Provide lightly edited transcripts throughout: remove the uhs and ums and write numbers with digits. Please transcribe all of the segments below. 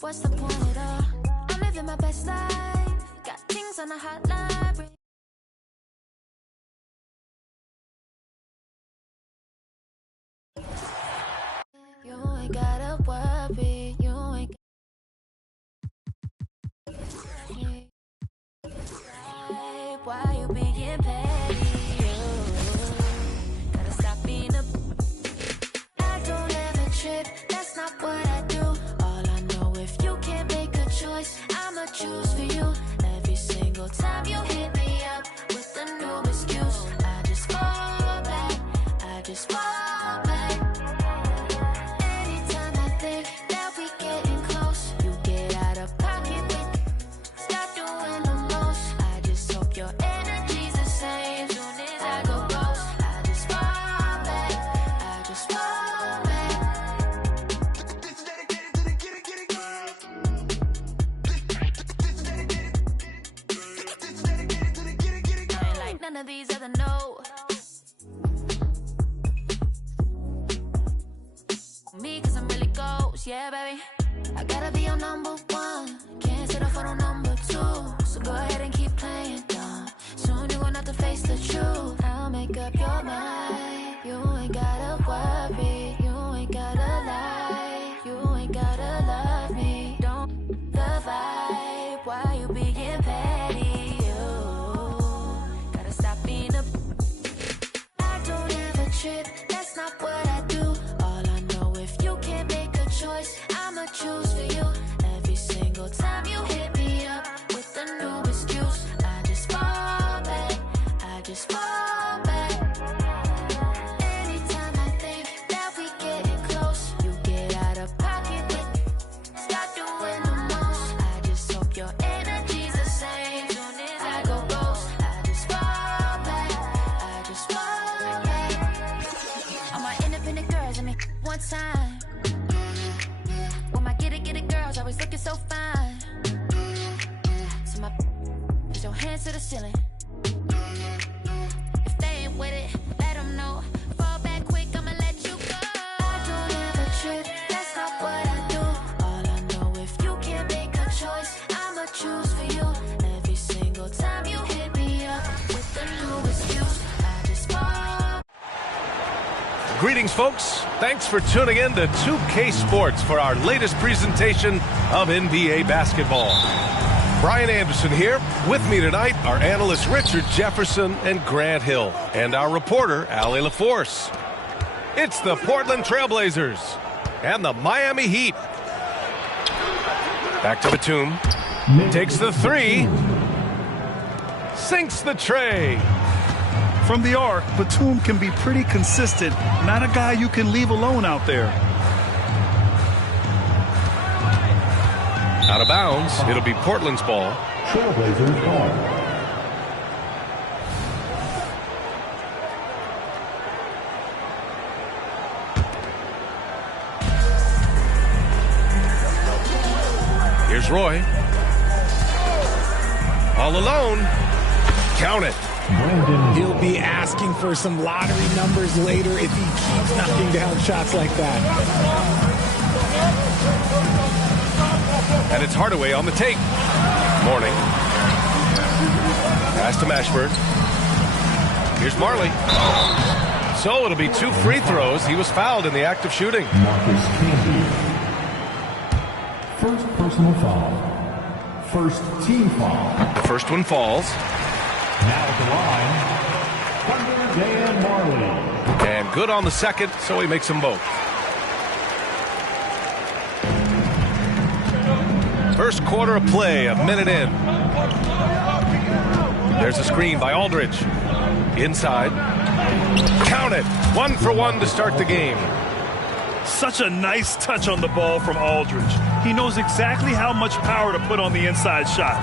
What's the point at all? I'm living my best life. Got things on the hotline. You ain't gotta worry. You ain't. Why you being petty? Gotta stop being a. I don't ever trip. That's not what I do. All I know, if you can't make a choice, I'ma choose for you. Every single time you hit me up with a new excuse, I just fall back. I just fall back. Anytime I think that we getting close, you get out of pocket with. Stop doing the most. I just hope your energy's the same. Soon as I go ghost, I just fall back. I just fall back. I ain't like none of these other no. Me, cause I'm really ghost, yeah, baby. I gotta be your number one. Can't settle for no number two. So go ahead and keep playing dumb. Soon you're gonna have to face the truth. I'll make up your mind. You ain't gotta worry. You ain't gotta lie. You ain't gotta love me. Don't the vibe. Why you being petty? You gotta stop being a. I don't ever trip. That's not what I do. All I know, if you can't make a choice, I'ma choose for you. Every single time you hit me up with a new excuse, I just fall back. I just fall back. Anytime I think that we getting close, you get out of pocket with. Stop doing the most. I just hope your energy's the same. Soon as I go ghost, I just fall back. I just fall back. All my independent girls, I mean, one time. When my get it girls always looking so fine. So my put your hands to the ceiling. If they ain't with it, let them know. Fall back quick, I'ma let you go. I don't ever trip, that's not what I do. All I know, if you can't make a choice, I'ma choose for you. Every single time you hit me up with a new excuse, I just fall. Greetings, folks. Thanks for tuning in to 2K Sports for our latest presentation of NBA basketball. Brian Anderson here. With me tonight are analysts Richard Jefferson and Grant Hill, and our reporter, Allie LaForce. It's the Portland Trailblazers and the Miami Heat. Back to Batum. Takes the three. Sinks the tray. From the arc, Batum can be pretty consistent. Not a guy you can leave alone out there. Out of bounds. It'll be Portland's ball. Trailblazers ball. Here's Roy. All alone. Count it. He'll be asking for some lottery numbers later if he keeps knocking down shots like that. And it's Hardaway on the take. Morning. Pass to Mashburn. Here's Marley. So it'll be 2 free throws. He was fouled in the act of shooting. Marcus Camby. First personal foul. First team foul. The first one falls. Now at the line, Thunder Dan Marley. And good on the second, so he makes them both. First quarter of play, a minute in. There's a screen by Aldridge. Inside. Count it. 1 for 1 to start the game. Such a nice touch on the ball from Aldridge. He knows exactly how much power to put on the inside shot.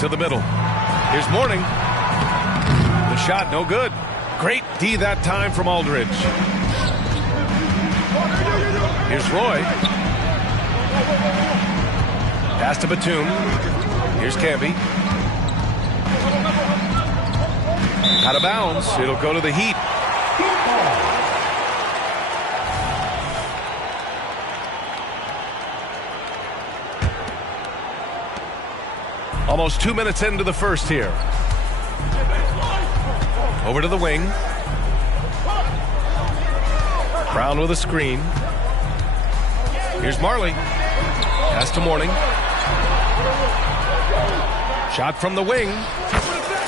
To the middle. Here's Morning. The shot, no good. Great D that time from Aldridge. Here's Roy. Pass to Batum. Here's Camby. Out of bounds. It'll go to the Heat. Almost 2 minutes into the first here. Over to the wing. Brown with a screen. Here's Marley. Pass to Mourning. Shot from the wing.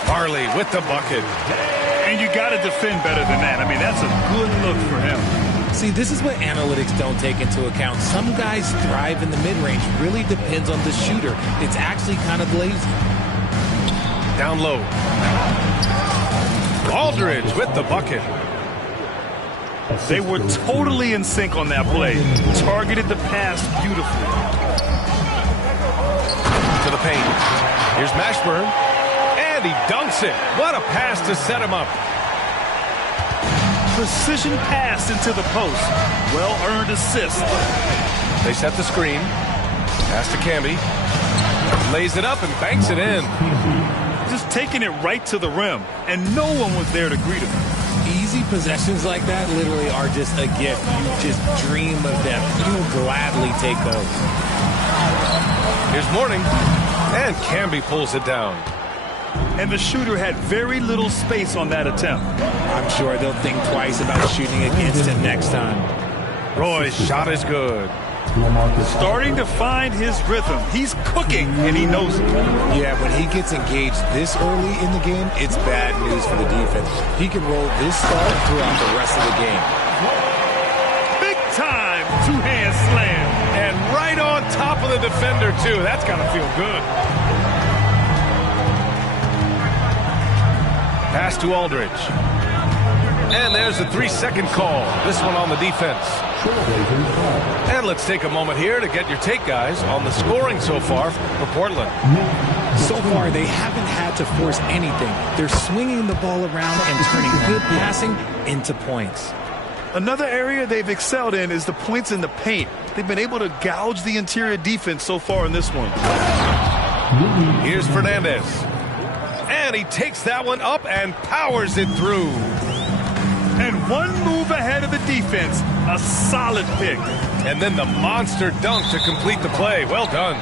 Marley with the bucket. And you got to defend better than that. I mean, that's a good look for him. See, this is what analytics don't take into account. Some guys thrive in the mid-range. Really depends on the shooter. It's actually kind of lazy. Down low. Aldridge with the bucket. They were totally in sync on that play. Targeted the pass beautifully. To the paint. Here's Mashburn. And he dunks it. What a pass to set him up. Precision pass into the post. Well-earned assist. They set the screen. Pass to Camby. Lays it up and banks it in. Just taking it right to the rim. And no one was there to greet him. Easy possessions like that literally are just a gift. You just dream of them. You'll gladly take those. Here's Mourning. And Camby pulls it down. And the shooter had very little space on that attempt. I'm sure they'll think twice about shooting against him next time. Roy's shot is good. Starting to find his rhythm. He's cooking, and he knows it. Yeah, when he gets engaged this early in the game, it's bad news for the defense. He can roll this start throughout the rest of the game. Big time two-hand slam. And right on top of the defender, too. That's got to feel good. Pass to Aldridge. And there's a 3-second call. This one on the defense. And let's take a moment here to get your take, guys, on the scoring so far for Portland. So far, they haven't had to force anything. They're swinging the ball around and turning good passing into points. Another area they've excelled in is the points in the paint. They've been able to gouge the interior defense so far in this one. Here's Fernandez. And he takes that one up and powers it through. And one move ahead of the defense. A solid pick. And then the monster dunk to complete the play. Well done.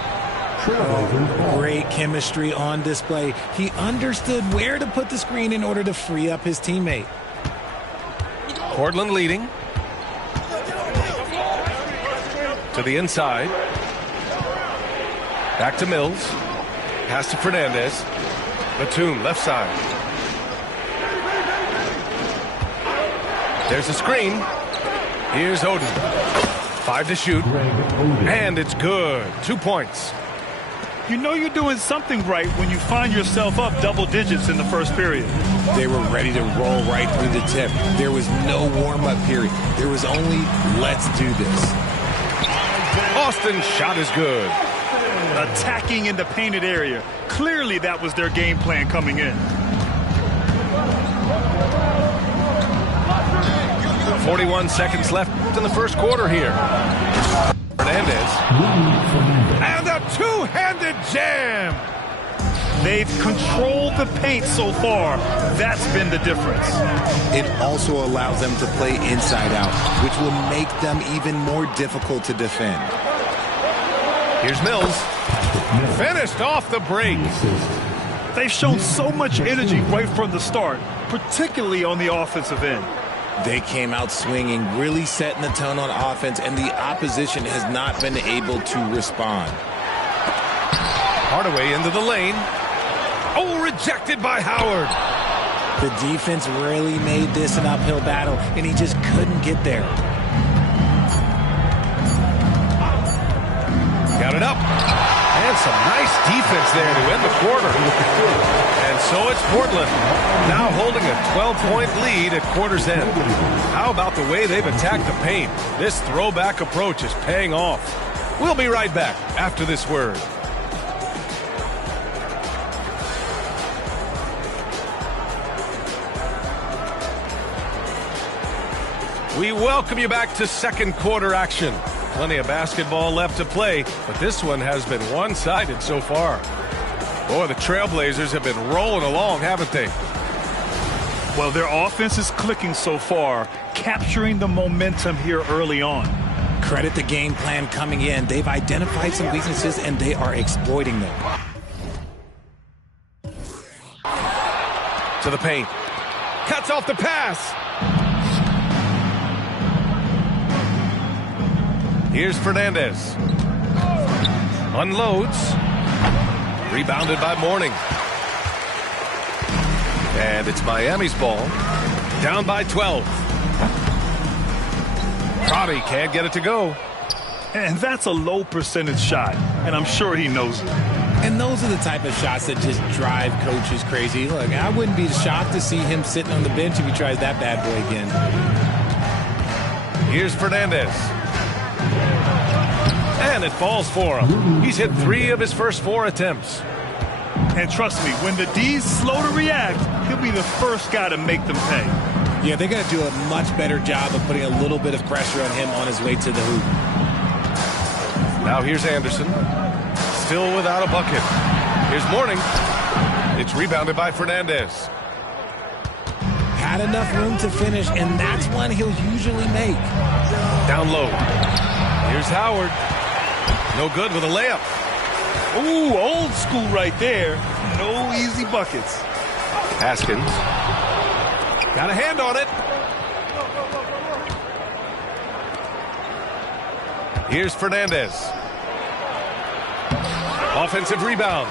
Great chemistry on display. He understood where to put the screen in order to free up his teammate. Portland leading. To the inside. Back to Mills. Pass to Fernandez. Batum, left side. There's a screen. Here's Oden. 5 to shoot. And it's good. 2 points. You know you're doing something right when you find yourself up double digits in the first period. They were ready to roll right through the tip. There was no warm-up period. There was only, let's do this. Austin's shot is good. Attacking in the painted area. Clearly that was their game plan coming in. 41 seconds left in the first quarter here. Fernandez. And a two-handed jam. They've controlled the paint so far. That's been the difference. It also allows them to play inside out, which will make them even more difficult to defend. Here's Mills. Finished off the break. They've shown so much energy right from the start, particularly on the offensive end. They came out swinging, really setting the tone on offense, and the opposition has not been able to respond. Hardaway into the lane. Oh, rejected by Howard. The defense really made this an uphill battle, and he just couldn't get there. Got it up. And some nice defense there to end the quarter. And so it's Portland, now holding a 12-point lead at quarter's end. How about the way they've attacked the paint? This throwback approach is paying off. We'll be right back after this word. We welcome you back to second quarter action. Plenty of basketball left to play, but this one has been one-sided so far. Boy, the Trailblazers have been rolling along, haven't they? Well, their offense is clicking so far, capturing the momentum here early on. Credit the game plan coming in. They've identified some weaknesses, and they are exploiting them. To the paint. Cuts off the pass. Here's Fernandez. Unloads. Rebounded by Mourning. And it's Miami's ball. Down by 12. Crotty can't get it to go. And that's a low percentage shot, and I'm sure he knows it. And those are the type of shots that just drive coaches crazy. Look, I wouldn't be shocked to see him sitting on the bench if he tries that bad boy again. Here's Fernandez. And it falls for him. He's hit 3 of his first 4 attempts. And trust me, when the D's slow to react, he'll be the first guy to make them pay. Yeah, they're going to do a much better job of putting a little bit of pressure on him on his way to the hoop. Now here's Anderson. Still without a bucket. Here's Mourning. It's rebounded by Fernandez. Had enough room to finish, and that's one he'll usually make. Down low. Here's Howard. No good with a layup. Ooh, old school right there. No easy buckets. Haskins. Got a hand on it. Here's Fernandez. Offensive rebound.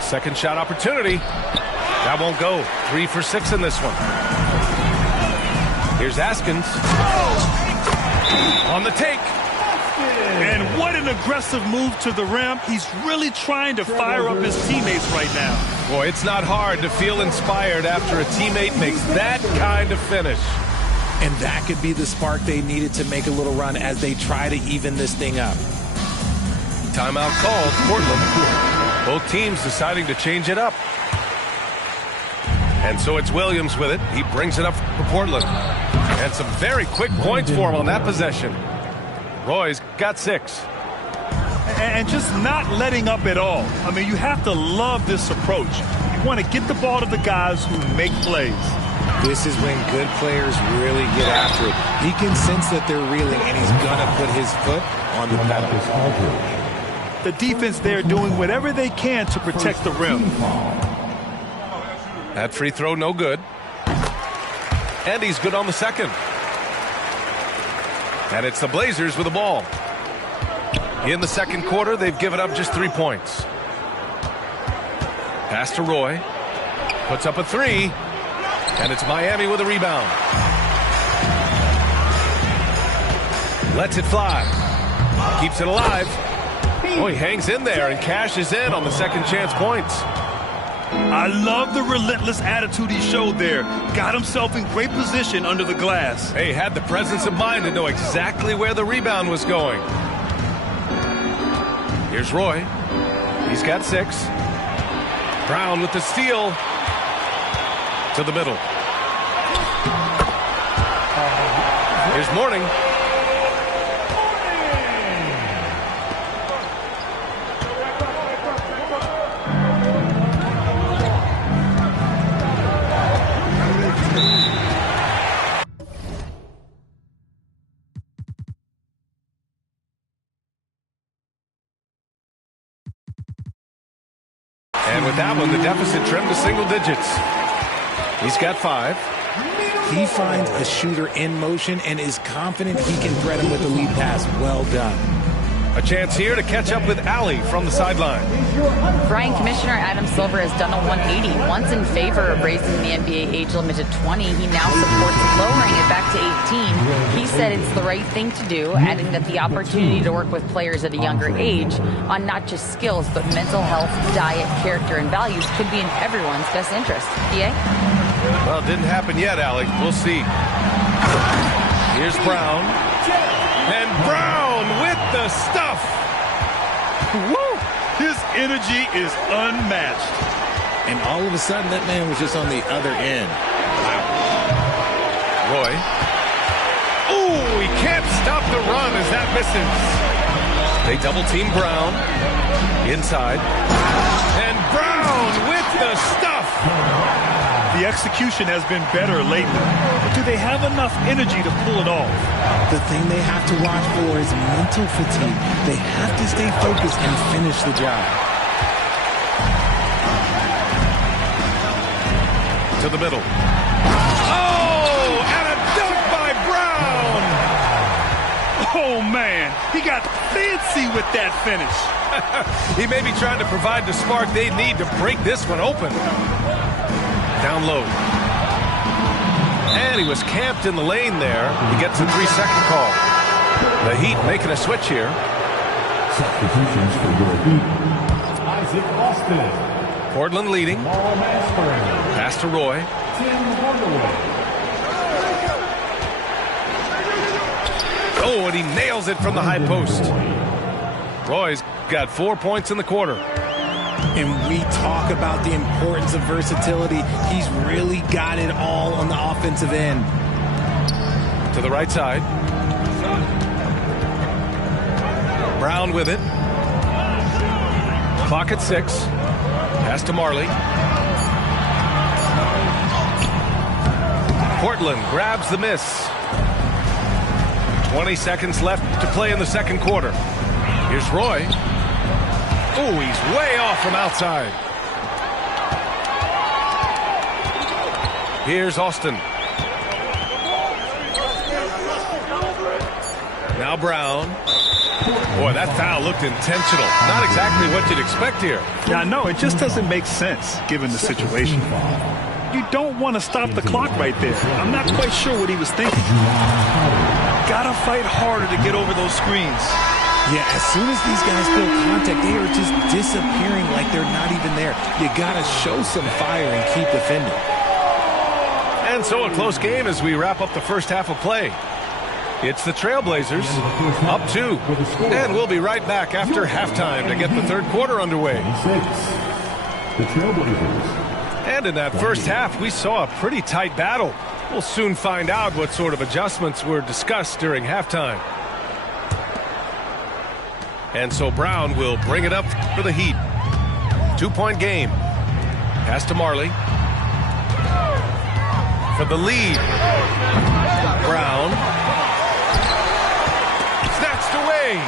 Second shot opportunity. That won't go. 3 for 6 in this one. Here's Haskins. On the take. And what an aggressive move to the rim. He's really trying to fire up his teammates right now. Boy, it's not hard to feel inspired after a teammate makes that kind of finish. And that could be the spark they needed to make a little run as they try to even this thing up. Timeout called, Portland. Both teams deciding to change it up. And so it's Williams with it. He brings it up for Portland. And some very quick points for him on that possession. Roy's got 6. And just not letting up at all. I mean, you have to love this approach. You want to get the ball to the guys who make plays. This is when good players really get after it. He can sense that they're reeling, and he's going to put his foot on the pedal. The defense there doing whatever they can to protect the rim. That free throw no good. And he's good on the second. And it's the Blazers with the ball. In the second quarter, they've given up just 3 points. Pass to Roy. Puts up a 3. And it's Miami with a rebound. Lets it fly. Keeps it alive. Oh, he hangs in there and cashes in on the second chance points. I love the relentless attitude he showed there. Got himself in great position under the glass. Hey, had the presence of mind to know exactly where the rebound was going. Here's Roy. He's got 6. Brown with the steal. To the middle. Here's Mourning. And with that one, the deficit trimmed to single digits. He's got 5. He finds a shooter in motion and is confident he can thread him with the lead pass. Well done. A chance here to catch up with Allie from the sideline. Brian, Commissioner Adam Silver has done a 180. Once in favor of raising the NBA age limit to 20, he now supports lowering it back to 18. He said it's the right thing to do, adding that the opportunity to work with players at a younger age on not just skills, but mental health, diet, character, and values could be in everyone's best interest. PA? Well, it didn't happen yet, Allie. We'll see. Here's Brown. And Brown with the stuff. Woo! His energy is unmatched. And all of a sudden, that man was just on the other end. Roy. Ooh, he can't stop the run as that misses. They double team Brown. Inside. And Brown with the stuff. The execution has been better lately, but do they have enough energy to pull it off? The thing they have to watch for is mental fatigue. They have to stay focused and finish the job. To the middle. Oh, and a dunk by Brown. Oh, man. He got fancy with that finish. He may be trying to provide the spark they need to break this one open. Down low. And he was camped in the lane there. He gets a 3-second call. The Heat making a switch here. Substitutions for your Heat. Isaac Austin. Portland leading. Pass to Roy. Tim Hardaway. Oh, and he nails it from the high post. Roy's got 4 points in the quarter. And we talk about the importance of versatility. He's really got it all on the offensive end. To the right side. Brown with it. Clock at 6. Pass to Marley. Portland grabs the miss. 20 seconds left to play in the second quarter. Here's Roy. Oh, he's way off from outside. Here's Austin. Now Brown. Boy, that foul looked intentional. Not exactly what you'd expect here. Yeah, I know. It just doesn't make sense given the situation. You don't want to stop the clock right there. I'm not quite sure what he was thinking. Gotta fight harder to get over those screens. Yeah, as soon as these guys feel contact, they are just disappearing like they're not even there. You gotta show some fire and keep defending. And so a close game as we wrap up the first half of play. It's the Trailblazers up 2. And we'll be right back after halftime to get the third quarter underway. The Trailblazers. And in that first half, we saw a pretty tight battle. We'll soon find out what sort of adjustments were discussed during halftime. And so Brown will bring it up for the Heat. 2-point game. Pass to Marley. For the lead. Brown. Snatched away.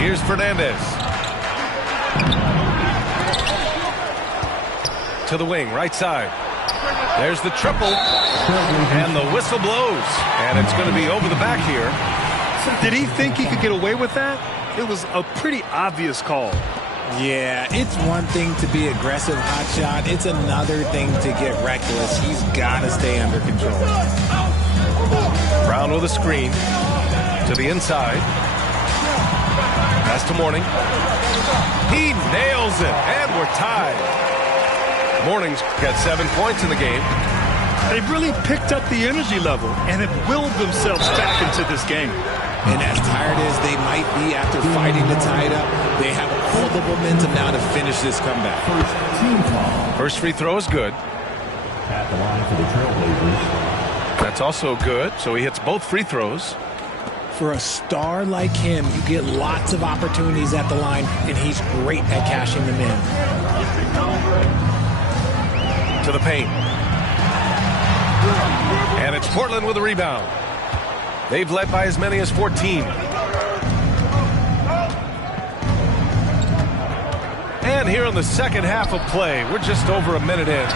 Here's Fernandez. To the wing, right side. There's the triple. And the whistle blows. And it's going to be over the back here. Did he think he could get away with that? It was a pretty obvious call. Yeah, it's one thing to be aggressive, hotshot. It's another thing to get reckless. He's got to stay under control. Brown with a screen. To the inside. Pass to Mourning. He nails it. And we're tied. Mourning's got 7 points in the game. They've really picked up the energy level and have willed themselves back into this game. And as tired as they might be after fighting to tie it up, they have all the momentum now to finish this comeback. First team foul. First free throw is good. At the line for the Trailblazers. That's also good. So he hits both free throws. For a star like him, you get lots of opportunities at the line, and he's great at cashing them in. To the paint. And it's Portland with a rebound. They've led by as many as 14. And here in the second half of play, we're just over a minute in.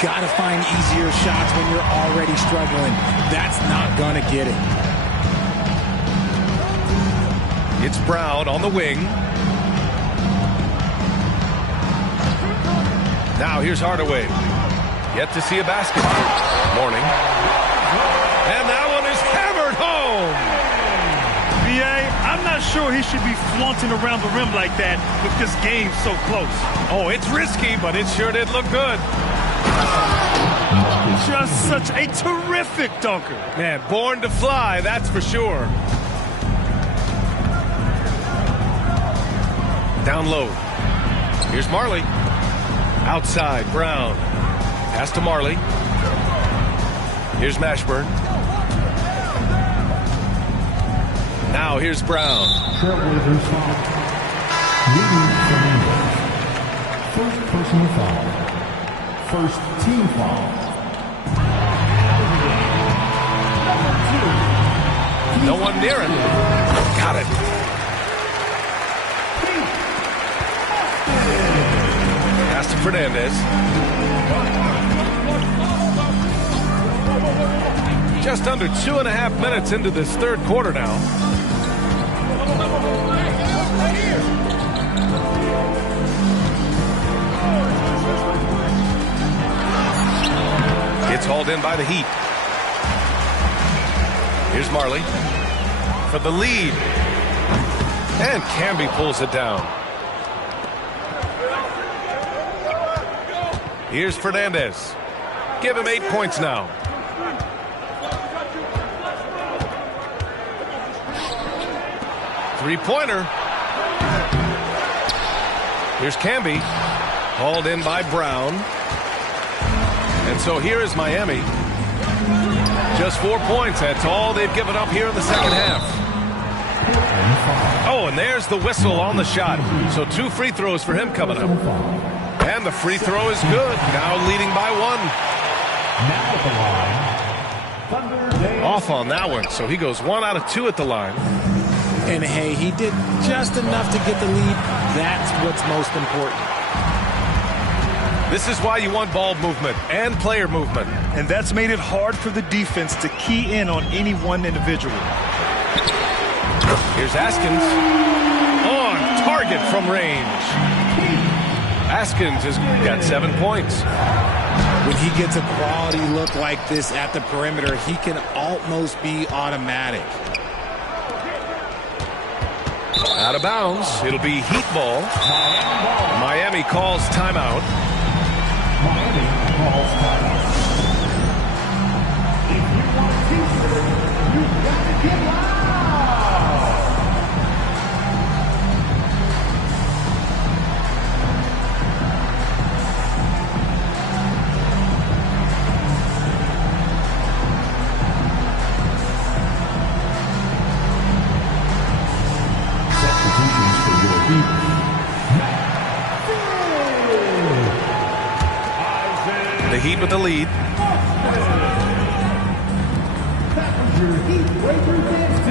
Got to find easier shots when you're already struggling. That's not going to get it. It's Brown on the wing. Now here's Hardaway. Yet to see a basket. Mourning. And that one is hammered home. B.A., I'm not sure he should be flaunting around the rim like that with this game so close. Oh, it's risky, but it sure did look good. Just such a terrific dunker. Man, born to fly, that's for sure. Down low. Here's Marley. Outside, Brown. Pass to Marley. Here's Mashburn. Now here's Brown. Trailblazers foul. Leading Fernandez. First personal foul. First team foul. No one near him. Got it. Fernandez. Just under 2.5 minutes into this third quarter now. It's hauled in by the Heat. Here's Marley for the lead. And Camby pulls it down. Here's Fernandez. Give him 8 points now. Three-pointer. Here's Camby. Hauled in by Brown. And so here is Miami. Just 4 points. That's all they've given up here in the second half. Oh, and there's the whistle on the shot. So 2 free throws for him coming up. And the free throw is good. Now leading by 1. Off on that one. So he goes 1 out of 2 at the line. And hey, he did just enough to get the lead. That's what's most important. This is why you want ball movement and player movement. And that's made it hard for the defense to key in on any one individual. Here's Askins. On target from range. Askins has got 7 points. When he gets a quality look like this at the perimeter, he can almost be automatic. Out of bounds. It'll be Heat ball. Miami calls timeout. Miami calls timeout. If you want to t-shirt, you've got to get loud. Substitutions for your Heat. The Heat with the lead.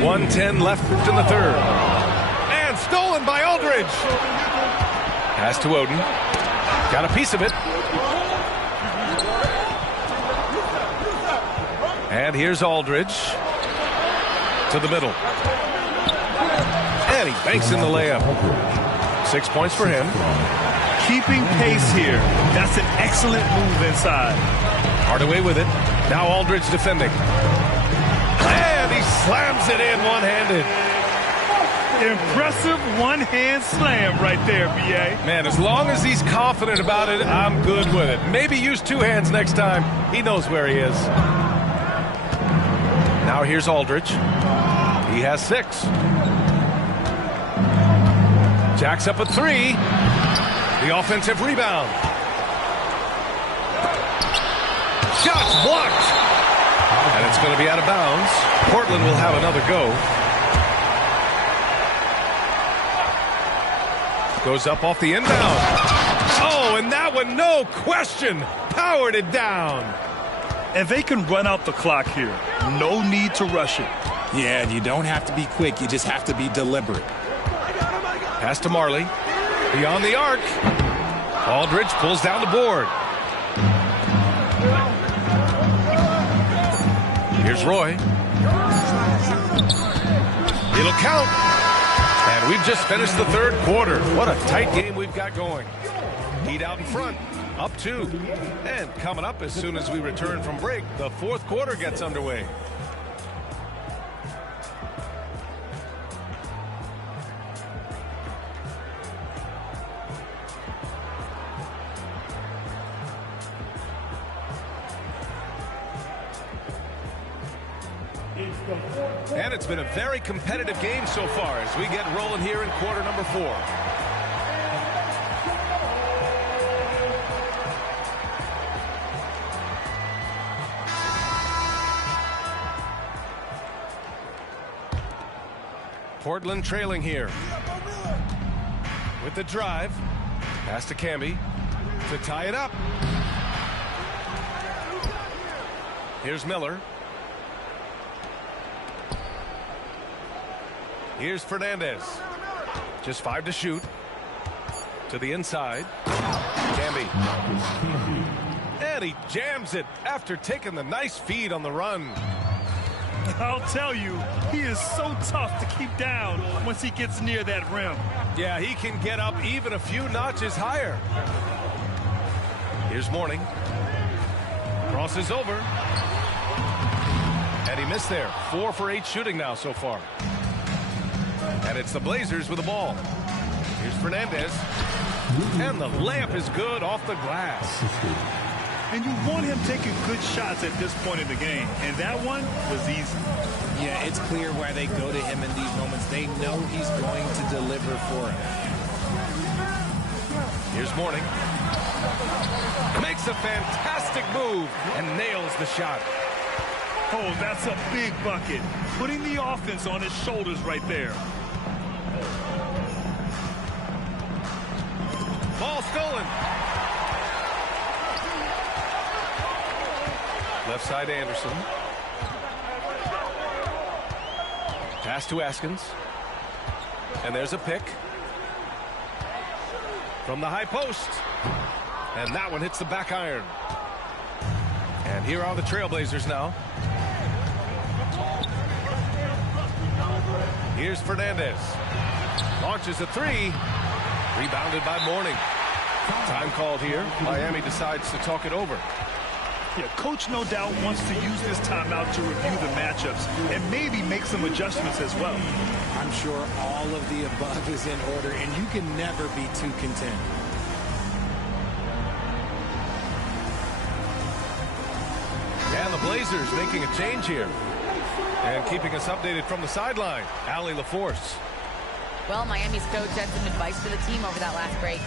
1:10 left in the third. And stolen by Aldridge. Pass to Oden. Got a piece of it. And here's Aldridge. To the middle. And he banks in the layup. 6 points for him. Keeping pace here. That's an excellent move inside. Hardaway with it. Now Aldridge defending. And he slams it in one-handed. Impressive one-hand slam right there, B.A. Man, as long as he's confident about it, I'm good with it. Maybe use 2 hands next time. He knows where he is. Now here's Aldridge. He has 6. Jacks up a 3. The offensive rebound. Shots blocked. And it's going to be out of bounds. Portland will have another go. Goes up off the inbound. Oh, and that one, no question, powered it down. And they can run out the clock here. No need to rush it. Yeah, and you don't have to be quick. You just have to be deliberate. Pass to Marley. Beyond the arc. Aldridge pulls down the board. Here's Roy. It'll count. And we've just finished the third quarter. What a tight game we've got going. Heat out in front. Up 2. And coming up as soon as we return from break, the fourth quarter gets underway. And it's been a very competitive game so far as we get rolling here in quarter number 4. Portland trailing here. With the drive. Pass to Camby to tie it up. Here's Miller. Here's Fernandez. Just 5 to shoot. To the inside. Camby. And he jams it after taking the nice feed on the run. I'll tell you, he is so tough to keep down once he gets near that rim. Yeah, he can get up even a few notches higher. Here's Mourning. Crosses over. And he missed there. 4 for 8 shooting now so far. And it's the Blazers with the ball. Here's Fernandez. And the layup is good off the glass. And you want him taking good shots at this point in the game. And that one was easy. Yeah, it's clear why they go to him in these moments. They know he's going to deliver for him. Here's Mourning. Makes a fantastic move and nails the shot. Oh, that's a big bucket. Putting the offense on his shoulders right there. Ball stolen. Left side Anderson. Pass to Askins. And there's a pick. From the high post. And that one hits the back iron. And here are the Trailblazers now. Here's Fernandez. Launches a three. Rebounded by Mourning. Time called here. Miami decides to talk it over. Yeah, coach no doubt wants to use this timeout to review the matchups and maybe make some adjustments as well. I'm sure all of the above is in order, and you can never be too content. And the Blazers making a change here. And keeping us updated from the sideline, Allie LaForce. Well, Miami's coach had some advice for the team over that last break.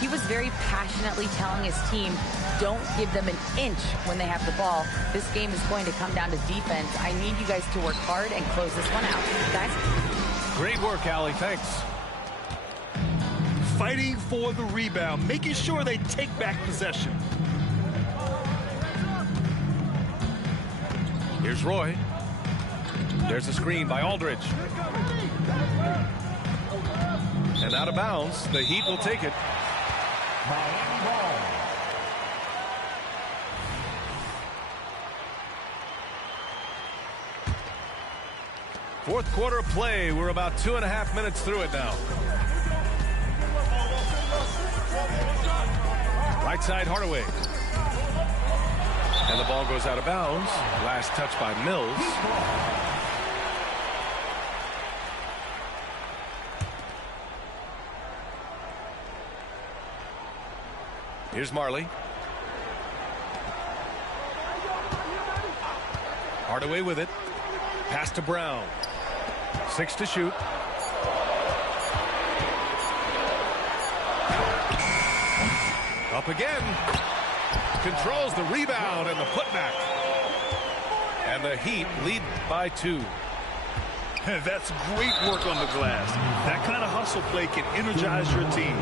He was very passionately telling his team, don't give them an inch when they have the ball. This game is going to come down to defense. I need you guys to work hard and close this one out. Guys? Great work, Allie. Thanks. Fighting for the rebound, making sure they take back possession. Here's Roy. There's a screen by Aldridge. And out of bounds, the Heat will take it. Fourth quarter of play. We're about 2.5 minutes through it now. Right side Hardaway. And the ball goes out of bounds. Last touch by Mills. Here's Marley. Hardaway with it. Pass to Brown. 6 to shoot. Up again. Controls the rebound and the putback. And the Heat lead by 2. That's great work on the glass. That kind of hustle play can energize your team.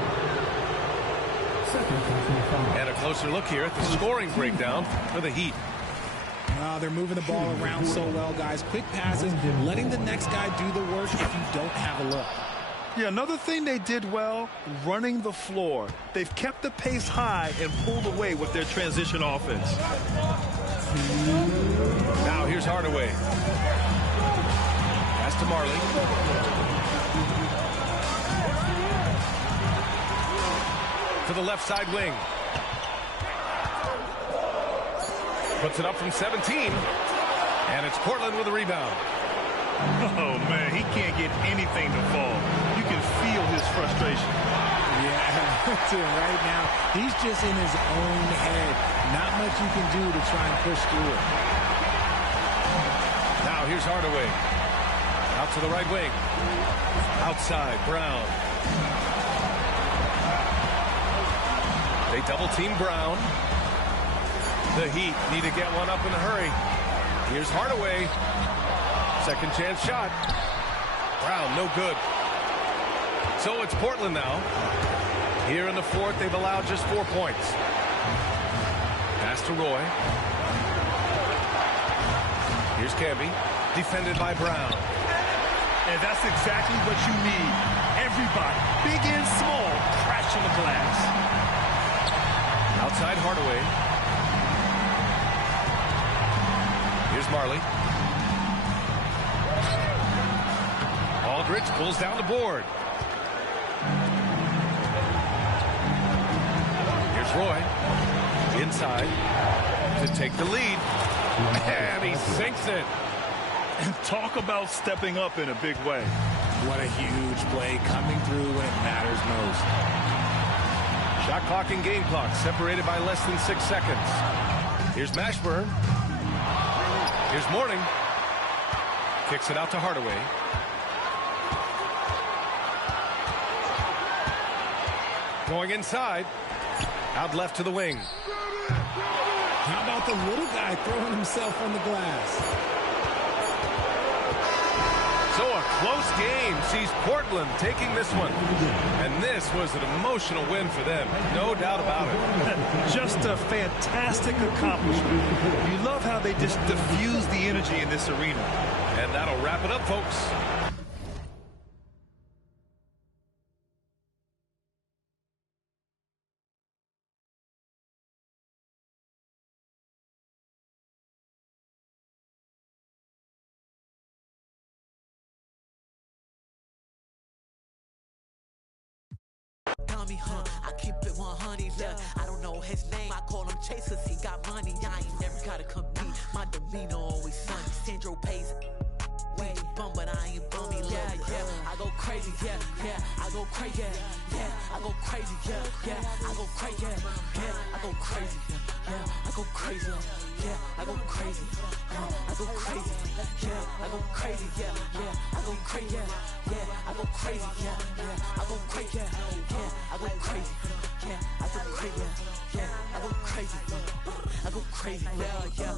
And a closer look here at the scoring breakdown for the Heat. They're moving the ball around so well, guys. Quick passes, letting the next guy do the work if you don't have a look. Yeah, another thing they did well, running the floor. They've kept the pace high and pulled away with their transition offense. Now here's Hardaway. Pass to Marley. To the left side wing. Puts it up from 17. And it's Portland with a rebound. Oh, man, he can't get anything to fall. You can feel his frustration. Yeah, right now, he's just in his own head. Not much you can do to try and push through it. Now here's Hardaway. Out to the right wing. Outside, Brown. They double team Brown. The Heat need to get one up in a hurry. Here's Hardaway. Second chance shot. Brown, no good. So it's Portland now. Here in the fourth, they've allowed just 4 points. Pass to Roy. Here's Camby. Defended by Brown. And that's exactly what you need. Everybody, big and small, crashing the glass. Outside Hardaway. Here's Marley. Aldridge pulls down the board. Here's Roy. Inside to take the lead. And he sinks it. And talk about stepping up in a big way. What a huge play coming through when it matters most. Shot clock and game clock separated by less than 6 seconds. Here's Mashburn. Here's Mourning. Kicks it out to Hardaway. Going inside. Out left to the wing. How about the little guy throwing himself on the glass? So a close game sees Portland taking this one. And this was an emotional win for them. No doubt about it. Just a fantastic accomplishment. You love how they just diffuse the energy in this arena. And that'll wrap it up, folks. I keep it 100, yeah. I don't know his name, I call him Chase cause he got money. I ain't never gotta compete, my demeanor always sunny. Sandro pays, way bum, but I ain't bummy. Yeah, I go crazy, yeah, I go crazy, yeah, I go crazy, yeah, I go crazy, yeah, I go crazy, yeah, I go crazy, yeah, I go crazy, I go crazy, yeah, I go crazy, yeah, I go crazy, yeah, I go crazy, yeah, I go crazy, yeah, I go crazy, yeah, I go crazy, yeah, I go crazy, I go crazy, yeah.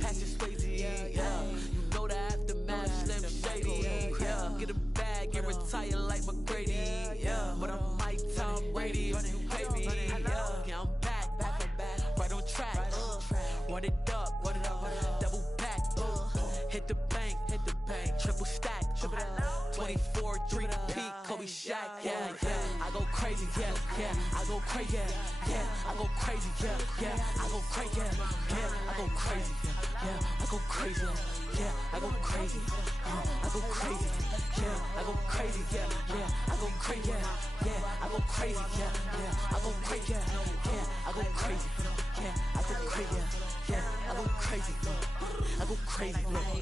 Pass your Swayze, yeah. You know the aftermath, Slim Shady, yeah. Get a bag and retire like McGrady, yeah. But I'm Mike Tom Brady if you pay me, yeah. I'm back, right on track. Run it up, double back. Hit the bank, triple stack. 24, 3 to peak, Kobe Shaq, yeah. I go crazy, yeah. I go crazy, yeah. I go crazy, yeah. I go crazy, yeah. I go crazy, yeah. I go crazy, yeah. I go crazy, I go crazy, yeah. I go crazy, yeah. I go crazy, yeah. I go crazy, yeah. I go crazy, yeah. I go crazy, yeah. I go crazy, yeah. I go crazy, I go crazy, yeah.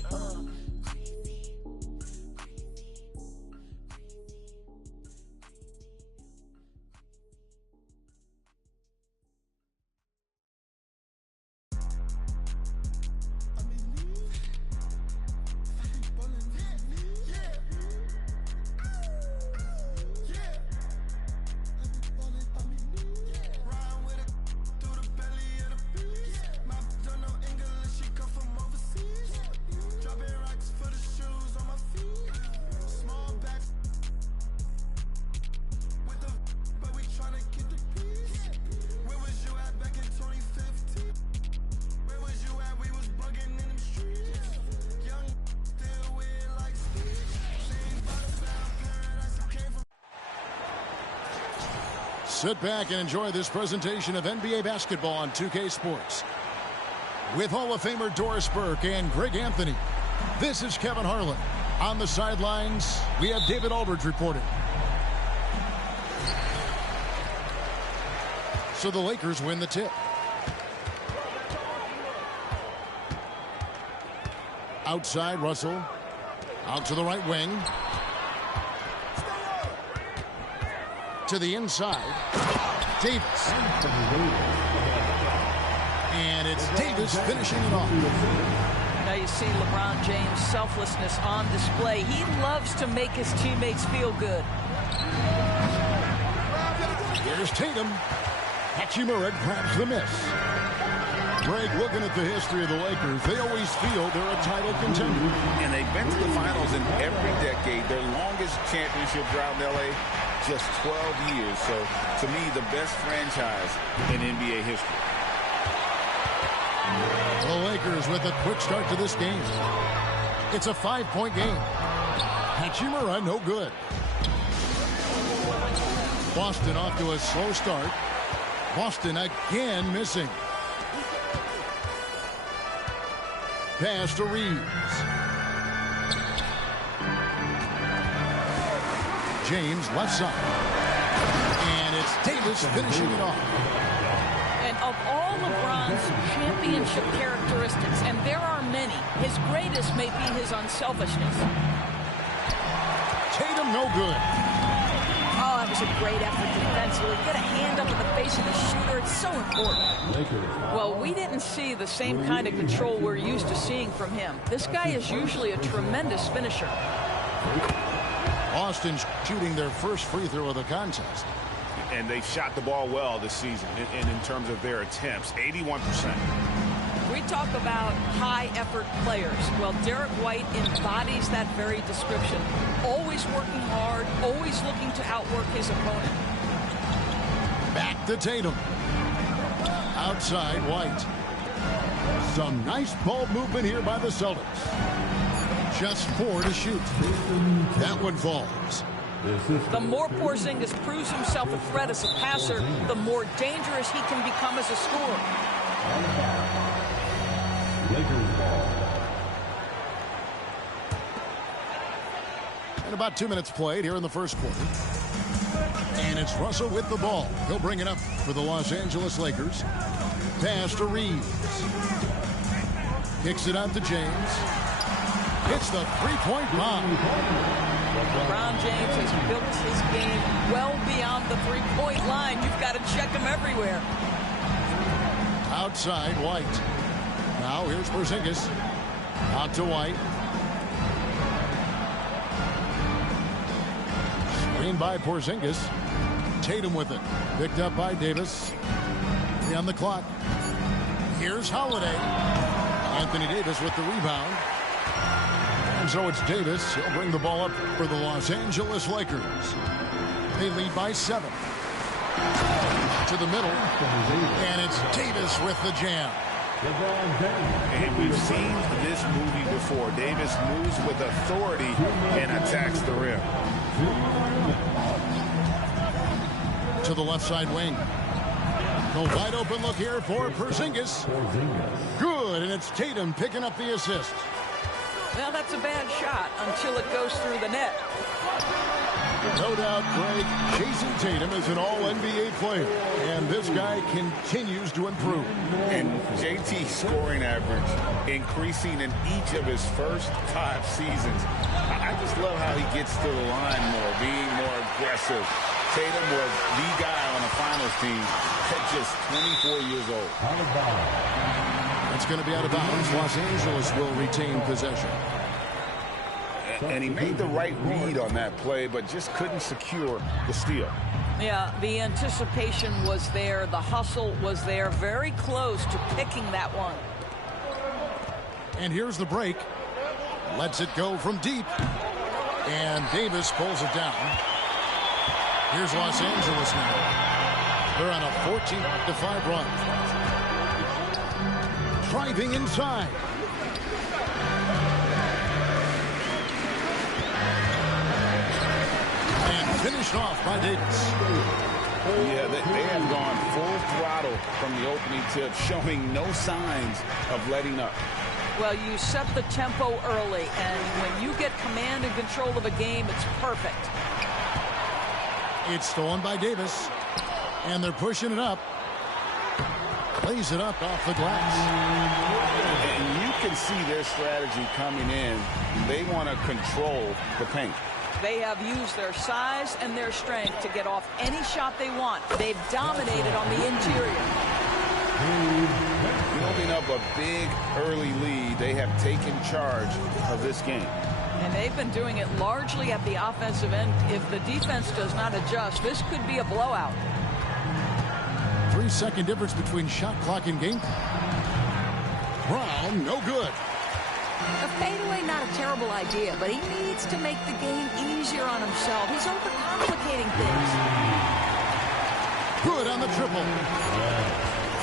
Sit back and enjoy this presentation of NBA basketball on 2K Sports. With Hall of Famer Doris Burke and Greg Anthony, this is Kevin Harlan. On the sidelines, we have David Aldridge reporting. So the Lakers win the tip. Outside, Russell. Out to the right wing. To the inside, Davis. And it's Davis finishing it off. Now you see LeBron James' selflessness on display. He loves to make his teammates feel good. Here's Tatum. Hachimura grabs the miss. Greg, looking at the history of the Lakers, they always feel they're a title contender. And they've been to the finals in every decade. Their longest championship drought in L.A., just 12 years. So, to me, the best franchise in NBA history. The Lakers with a quick start to this game. It's a 5-point game. Hachimura, no good. Boston off to a slow start. Boston again missing. Pass to Reeves. James left side. And it's Davis finishing it off. And of all LeBron's championship characteristics, and there are many, his greatest may be his unselfishness. Tatum no good. Oh, that was a great effort defensively. Get a hand up in the face of the shooter. It's so important. Well, we didn't see the same kind of control we're used to seeing from him. This guy is usually a tremendous finisher. Boston's shooting their first free throw of the contest. And they've shot the ball well this season in terms of their attempts, 81%. We talk about high-effort players. Well, Derek White embodies that very description. Always working hard, always looking to outwork his opponent. Back to Tatum. Outside White. Some nice ball movement here by the Celtics. Just 4 to shoot. That one falls. The more Porzingis proves himself a threat as a passer, the more dangerous he can become as a scorer. And about 2 minutes played here in the first quarter. And it's Russell with the ball. He'll bring it up for the Los Angeles Lakers. Pass to Reeves. Kicks it out to James. Hits the three-point bomb. LeBron James has built his game well beyond the three-point line. You've got to check him everywhere. Outside White. Now here's Porzingis. Out to White. Screen by Porzingis. Tatum with it. Picked up by Davis. 3 on the clock. Here's Holiday. Anthony Davis with the rebound. And so it's Davis. He'll bring the ball up for the Los Angeles Lakers. They lead by 7. To the middle. And it's Davis with the jam. And we've seen this movie before. Davis moves with authority and attacks the rim. To the left side wing. The wide open look here for Porzingis. Good, and it's Tatum picking up the assist. Well, that's a bad shot until it goes through the net. No doubt, Greg, Jason Tatum is an all-NBA player, and this guy continues to improve. And JT's scoring average increasing in each of his first 5 seasons. I just love how he gets to the line more, being more aggressive. Tatum was the guy on the finals team at just 24 years old. It's going to be out of bounds. Los Angeles will retain possession. And he made the right read on that play, but just couldn't secure the steal. Yeah, the anticipation was there. The hustle was there. Very close to picking that one. And here's the break. Lets it go from deep. And Davis pulls it down. Here's Los Angeles now. They're on a 14-5 run. Driving inside. And finished off by Davis. Yeah, they have gone full throttle from the opening tip, showing no signs of letting up. Well, you set the tempo early, and when you get command and control of a game, it's perfect. It's stolen by Davis. And they're pushing it up. Plays it up off the glass. And you can see their strategy coming in. They want to control the paint. They have used their size and their strength to get off any shot they want. They've dominated on the interior. Building up a big early lead, they have taken charge of this game. And they've been doing it largely at the offensive end. If the defense does not adjust, this could be a blowout. 3-second difference between shot clock and game. Brown, no good. A fadeaway, not a terrible idea, but he needs to make the game easier on himself. He's overcomplicating things. Good on the triple.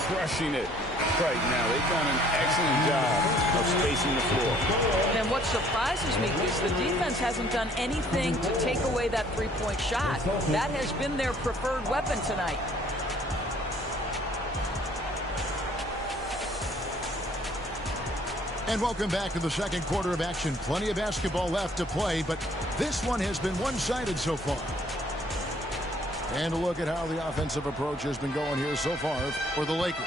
Crushing it right now. They've done an excellent job of spacing the floor. And what surprises me is the defense hasn't done anything to take away that three-point shot. That has been their preferred weapon tonight. And welcome back to the second quarter of action. Plenty of basketball left to play, but this one has been one-sided so far. And a look at how the offensive approach has been going here so far for the Lakers.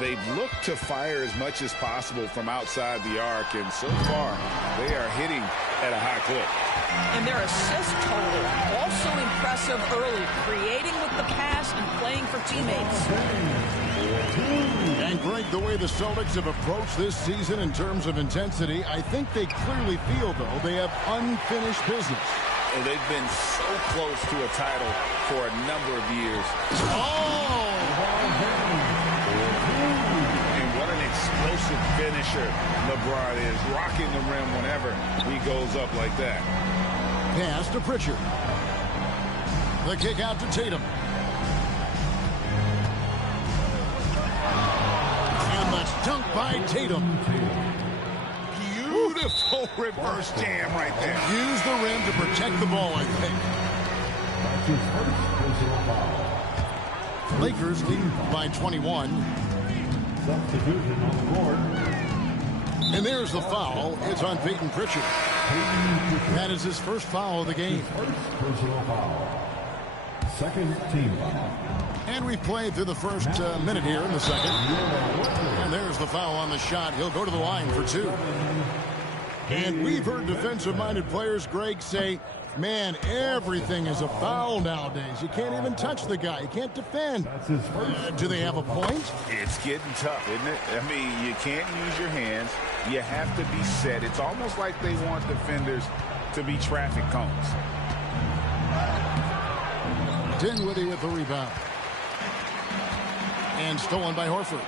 They've looked to fire as much as possible from outside the arc, and so far they are hitting at a high clip. And their assist total also impressive early, creating with the pass and playing for teammates. And Greg, the way the Celtics have approached this season in terms of intensity, I think they clearly feel, though, they have unfinished business. And they've been so close to a title for a number of years. Oh! And what an explosive finisher LeBron is, rocking the rim whenever he goes up like that. Pass to Pritchard. The kick out to Tatum. And the dunk by Tatum. Beautiful reverse jam right there. Use the rim to protect the ball, I think. Lakers lead by 21. And there's the foul. It's on Peyton Pritchard. That is his first foul of the game. Second team foul. And we've played through the first minute here in the second. And there's the foul on the shot. He'll go to the line for two. And we've heard defensive-minded players, Greg, say, man, everything is a foul nowadays. You can't even touch the guy. You can't defend. Do they have a point? It's getting tough, isn't it? I mean, you can't use your hands. You have to be set. It's almost like they want defenders to be traffic cones. Dinwiddie with the rebound. And stolen by Horford.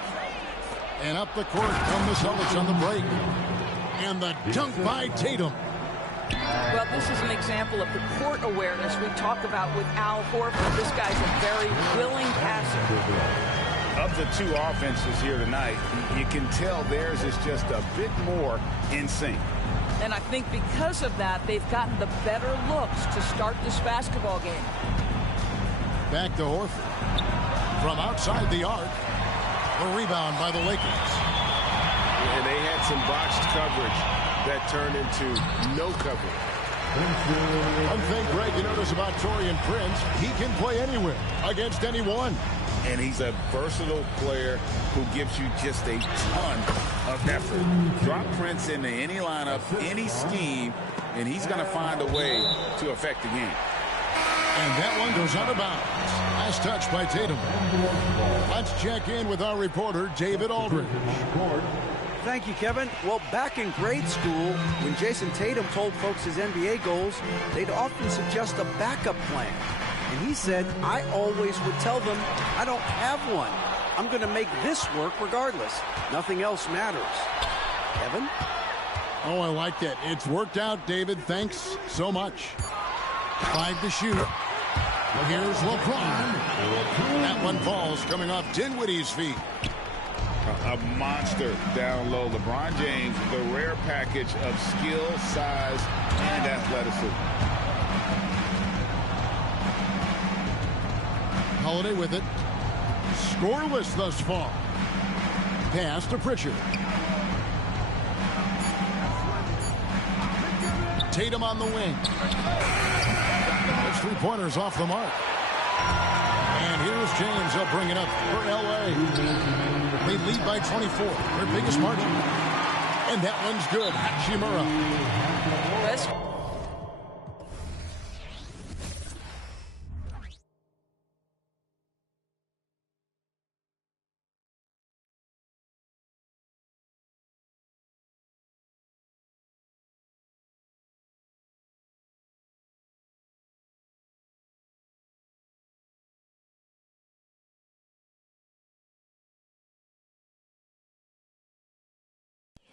And up the court from the Celtics on the break. And the dunk by Tatum. Well, this is an example of the court awareness we talk about with Al Horford. This guy's a very willing passer. Of the two offenses here tonight, you can tell theirs is just a bit more in sync. And I think because of that, they've gotten the better looks to start this basketball game. Back to Horford. From outside the arc. A rebound by the Lakers. And they had some botched coverage that turned into no coverage. One thing, Greg, you notice about Taurean Prince, he can play anywhere against anyone. And he's a versatile player who gives you just a ton of effort. Drop Prince into any lineup, any scheme, and he's going to find a way to affect the game. And that one goes out of bounds. Last touch by Tatum. Let's check in with our reporter, David Aldridge. Thank you, Kevin. Well, back in grade school, when Jason Tatum told folks his NBA goals, they'd often suggest a backup plan. And he said, I always would tell them, I don't have one. I'm going to make this work regardless. Nothing else matters. Kevin? Oh, I like that. It's worked out, David. Thanks so much. 5 to shoot. Here's LeBron. That one falls coming off Dinwiddie's feet. A monster down low. LeBron James, the rare package of skill, size, and athleticism. Holiday with it. Scoreless thus far. Pass to Pritchard. Tatum on the wing. Those three-pointers off the mark. And here's James. He'll bring it up for L.A. They lead by 24. Their biggest margin. And that one's good. Hachimura.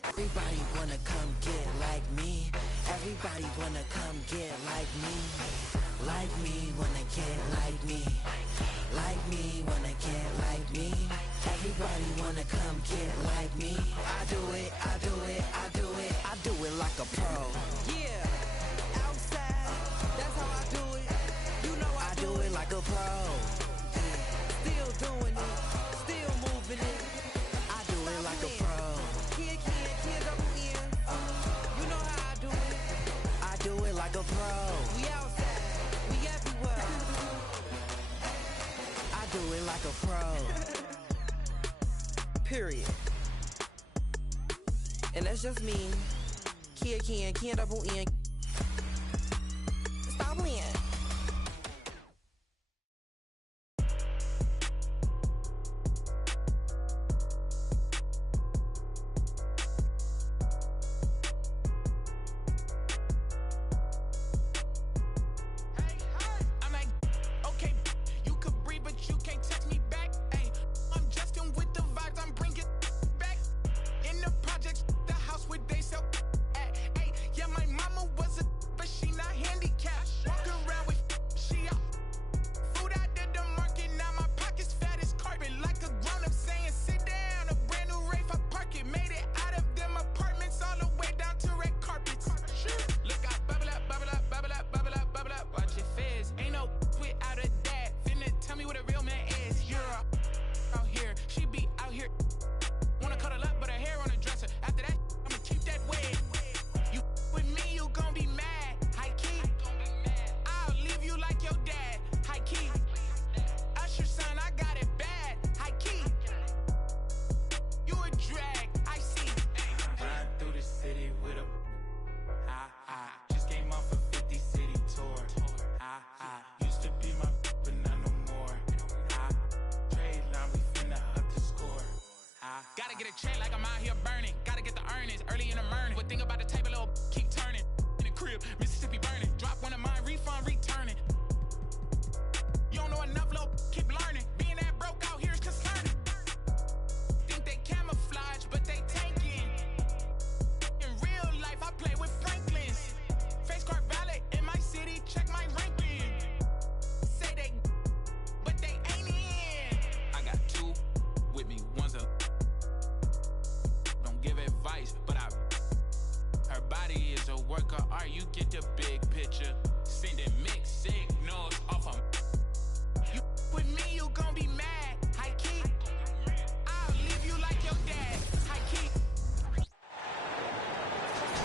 Everybody wanna come get like me. Everybody wanna come get like me. Like me wanna get like me. Like me wanna get like me. Everybody wanna come get like me. I do it, I do it, I do it. I do it like a pro. Yeah. Outside, that's how I do it. You know I do it like a pro. Still doing it, still moving it. I do it like a pro. period. And that's just me. Kia double N. Stop playing.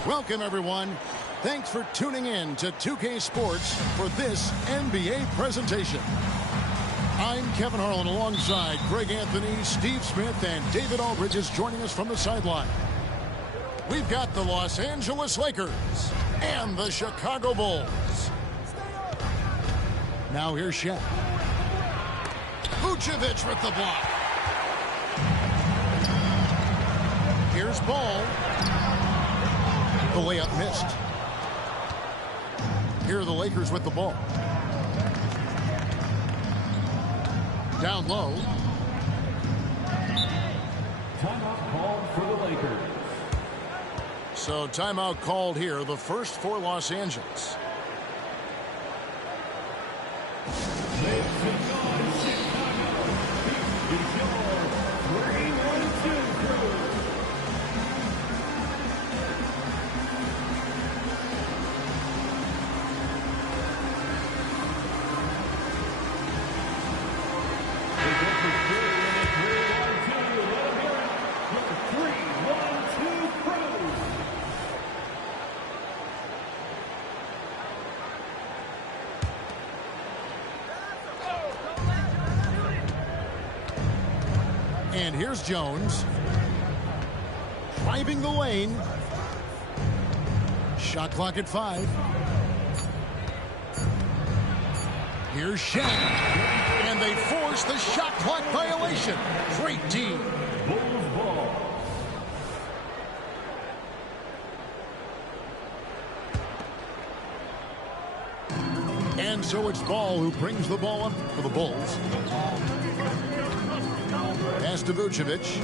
Welcome, everyone. Thanks for tuning in to 2K Sports for this NBA presentation. I'm Kevin Harlan alongside Greg Anthony, Steve Smith, and David Aldridge is joining us from the sideline. We've got the Los Angeles Lakers and the Chicago Bulls. Now here's Shaq. Vucevic with the block. Here's Ball. The layup missed. Here are the Lakers with the ball. Down low. Timeout called for the Lakers. So timeout called here, the first for Los Angeles. And here's Jones. Driving the lane. Shot clock at 5. Here's Shaq. And they force the shot clock violation. Great team. Bulls ball. And so it's Ball who brings the ball up for the Bulls. Pass to Vucevic.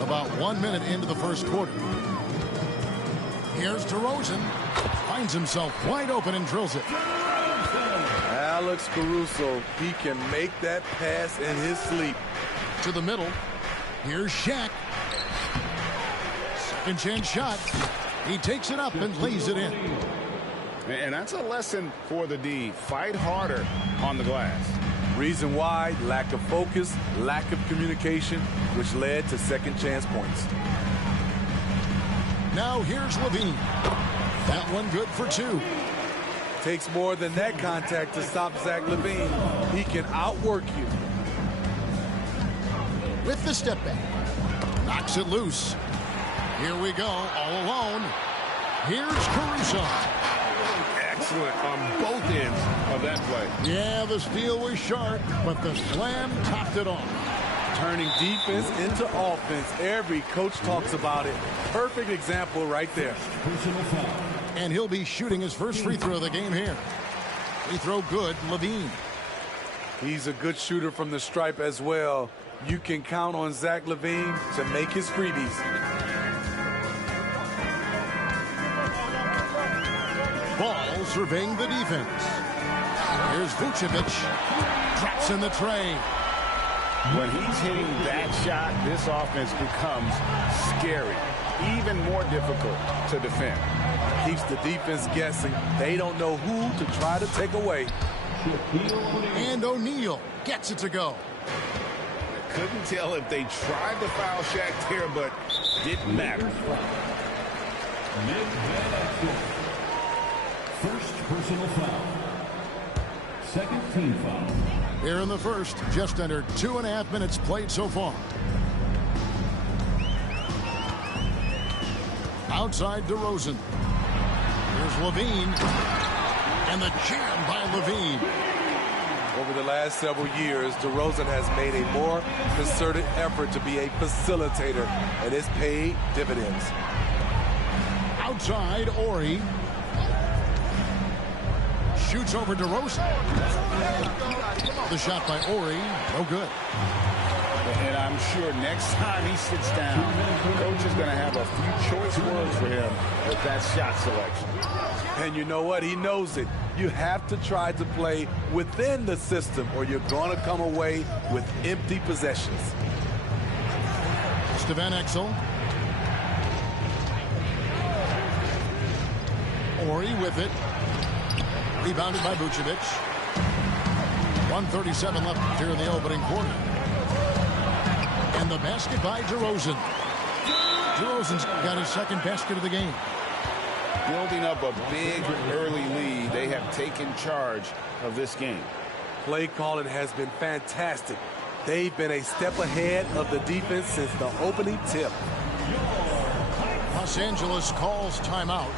About 1 minute into the first quarter. Here's DeRozan. Finds himself wide open and drills it. Alex Caruso, he can make that pass in his sleep. To the middle. Here's Shaq. Second chance shot. He takes it up and lays it in. And that's a lesson for the D. Fight harder on the glass. Reason why, lack of focus, lack of communication, which led to second chance points. Now here's Levine. That one good for 2. Takes more than that contact to stop Zach LaVine. He can outwork you. With the step back. Knocks it loose. Here we go, all alone. Here's Caruso. Excellent on both ends of that play. Yeah, the steal was sharp, but the slam topped it off. Turning defense into offense. Every coach talks about it. Perfect example right there. And he'll be shooting his first free throw of the game here. Free throw good, LaVine. He's a good shooter from the stripe as well. You can count on Zach LaVine to make his freebies. Ball surveying the defense. Here's Vucevic. Drops in the tray. When he's hitting that shot, this offense becomes scary. Even more difficult to defend. Keeps the defense guessing. They don't know who to try to take away. And O'Neal gets it to go. Couldn't tell if they tried to foul Shaq there, but didn't matter. First personal foul. Second team foul. Here in the first, just under 2.5 minutes played so far. Outside DeRozan. Here's LaVine. And the jam by LaVine. Over the last several years, DeRozan has made a more concerted effort to be a facilitator, and it's paid dividends. Outside, Ori. Shoots over DeRozan. The shot by Ori, no good. And I'm sure next time he sits down, coach is going to have a few choice words for him with that shot selection. And you know what? He knows it. You have to try to play within the system or you're going to come away with empty possessions. Van Exel. Ori with it. Rebounded by Vucevic. 1:37 left here in the opening quarter. And the basket by DeRozan. DeRozan's got his second basket of the game. Building up a big early lead, they have taken charge of this game. Play calling has been fantastic. They've been a step ahead of the defense since the opening tip. Los Angeles calls timeout.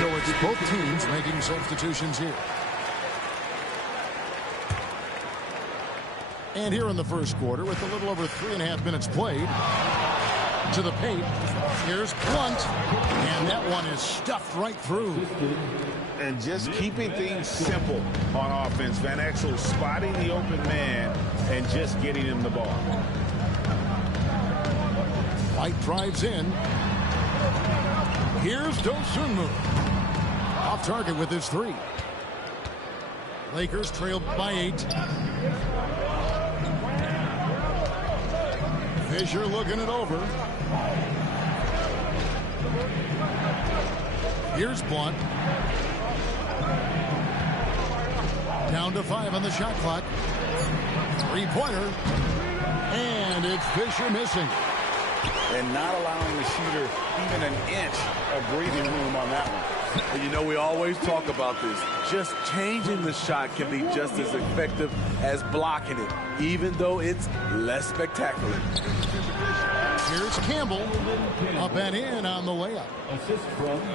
So it's both teams making substitutions here. And here in the first quarter, with a little over 3.5 minutes played, to the paint, here's Blunt, and that one is stuffed right through. And just keeping things simple on offense. Van Exel spotting the open man and just getting him the ball. White drives in. Here's Dosunmu. Off target with his three. Lakers trailed by 8. Fisher looking it over. Here's Blunt. Down to 5 on the shot clock. Three-pointer. And it's Fisher missing. And not allowing the shooter even an inch of breathing room on that one. And you know, we always talk about this. Just changing the shot can be just as effective as blocking it, even though it's less spectacular. Here's Campbell up and in on the layup.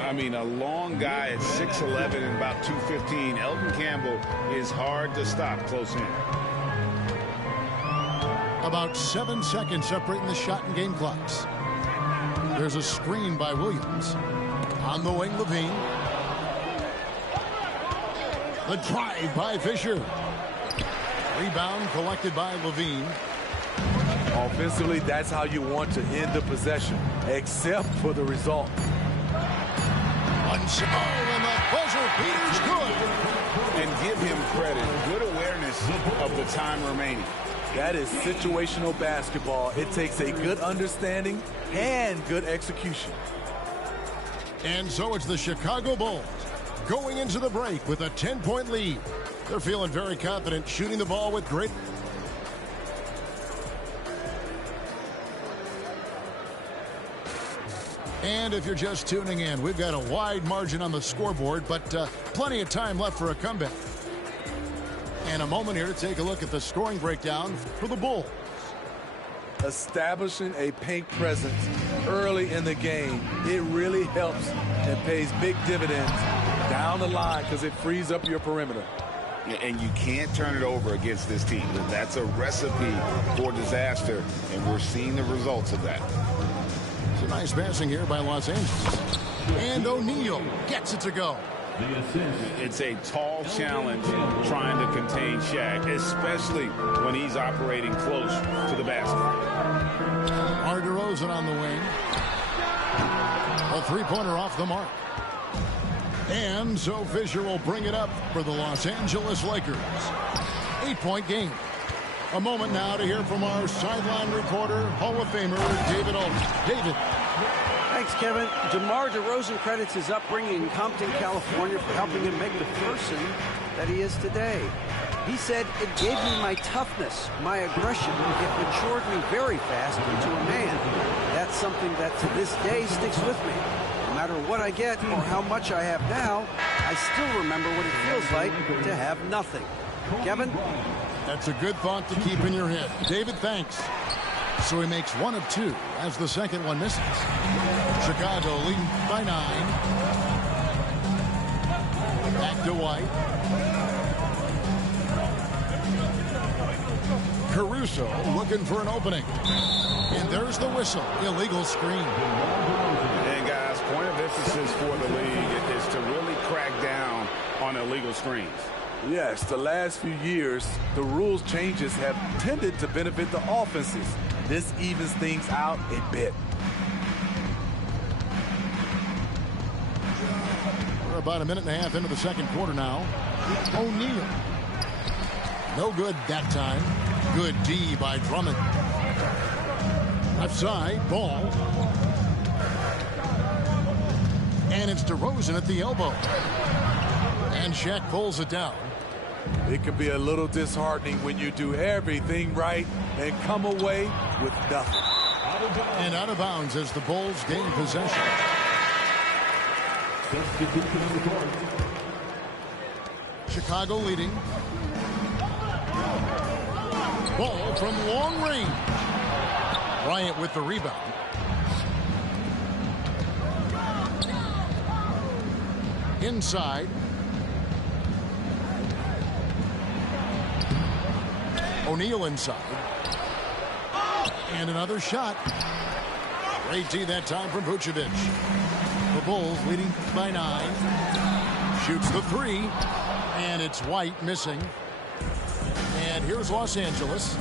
I mean, a long guy at 6'11 and about 215. Elton Campbell is hard to stop close in. About 7 seconds separating the shot and game clocks. There's a screen by Williams. On the wing, Levine. The drive by Fisher. Rebound collected by Levine. Offensively, that's how you want to end the possession, except for the result. And the buzzer beater's good. And give him credit. Good awareness of the time remaining. That is situational basketball. It takes a good understanding and good execution. And so it's the Chicago Bulls going into the break with a 10-point lead. They're feeling very confident, shooting the ball with great. And if you're just tuning in, we've got a wide margin on the scoreboard, but plenty of time left for a comeback. And a moment here to take a look at the scoring breakdown for the Bulls. Establishing a paint presence early in the game, it really helps and pays big dividends down the line because it frees up your perimeter. And you can't turn it over against this team. That's a recipe for disaster, and we're seeing the results of that. It's a nice passing here by Los Angeles. And O'Neal gets it to go. It's a tall challenge trying to contain Shaq, especially when he's operating close to the basket. Mar DeRozan on the wing. A three-pointer off the mark. And so Fisher will bring it up for the Los Angeles Lakers. 8-point game. A moment now to hear from our sideline reporter, Hall of Famer David Aldridge. David. Thanks, Kevin. DeMar DeRozan credits his upbringing in Compton, California for helping him make the person that he is today. He said, "It gave me my toughness, my aggression. It matured me very fast into a man. That's something that to this day sticks with me. No matter what I get or how much I have now, I still remember what it feels like to have nothing." Kevin? That's a good thought to keep in your head. David, thanks. So he makes 1 of 2 as the second one misses. Chicago leading by 9. Back to White. Caruso looking for an opening. And there's the whistle. Illegal screen. And guys, point of emphasis for the league is to really crack down on illegal screens. Yes, the last few years, the rules changes have tended to benefit the offenses. This evens things out a bit. We're about a minute and a half into the second quarter now. O'Neal. No good that time. Good D by Drummond. Left side, Ball. And it's DeRozan at the elbow. And Shaq pulls it down. It can be a little disheartening when you do everything right and come away with nothing. And out of bounds as the Bulls gain possession. Chicago leading. Ball from long range. Bryant with the rebound. Inside. O'Neal inside. And another shot. Great D that time from Vucevic. The Bulls leading by 9. Shoots the 3. And it's White missing. And here's Los Angeles.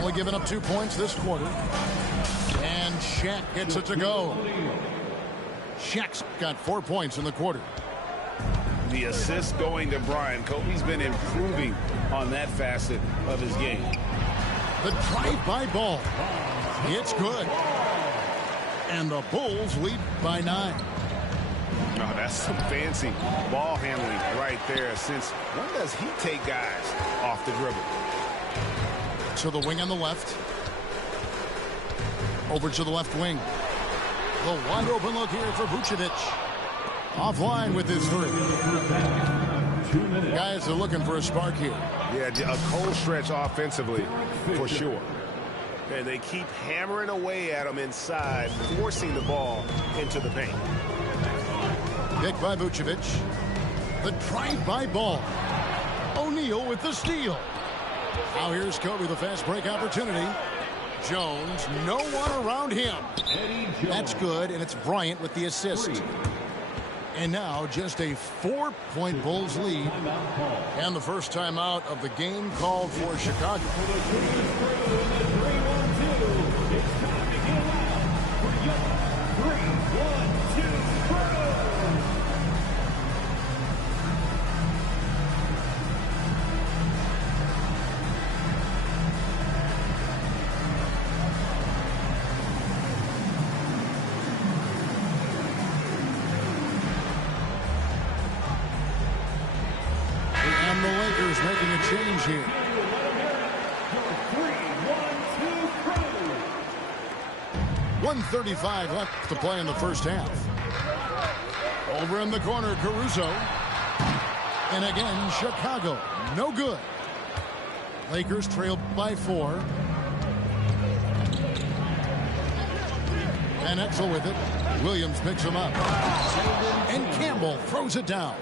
Only giving up 2 points this quarter. And Shaq gets it to go. Shaq's got 4 points in the quarter. The assist going to Brian. Kobe's been improving on that facet of his game. The drive-by Ball. It's good. And the Bulls lead by 9. Oh, that's some fancy ball handling right there. Since when does he take guys off the dribble? To the wing on the left. Over to the left wing. The wide open look here for Vucevic. Offline with his 3. Guys are looking for a spark here. Yeah, a cold stretch offensively for sure. And they keep hammering away at him inside, forcing the ball into the paint. Picked by Vucevic. The drive-by ball. O'Neal with the steal. Now here's Kobe, the fast break opportunity. Jones, no one around him. That's good, and it's Bryant with the assist. And now just a 4-point Bulls lead. And the first timeout of the game called for Chicago. And the Lakers making a change here. 1:35 left to play in the first half. Over in the corner, Caruso. And again, Chicago. No good. Lakers trailed by 4. Van Exel with it. Williams picks him up. And Campbell throws it down.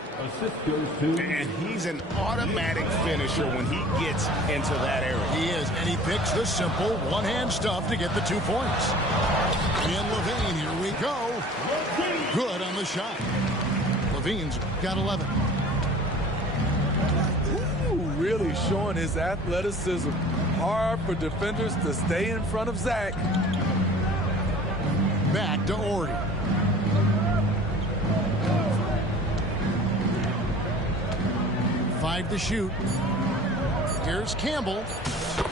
And he's an automatic finisher when he gets into that area. He is, and he picks the simple one-hand stuff to get the 2 points. And LaVine, here we go. Good on the shot. LaVine's got 11. Ooh, really showing his athleticism. Hard for defenders to stay in front of Zach. Back to Ori. Five to shoot. Here's Campbell.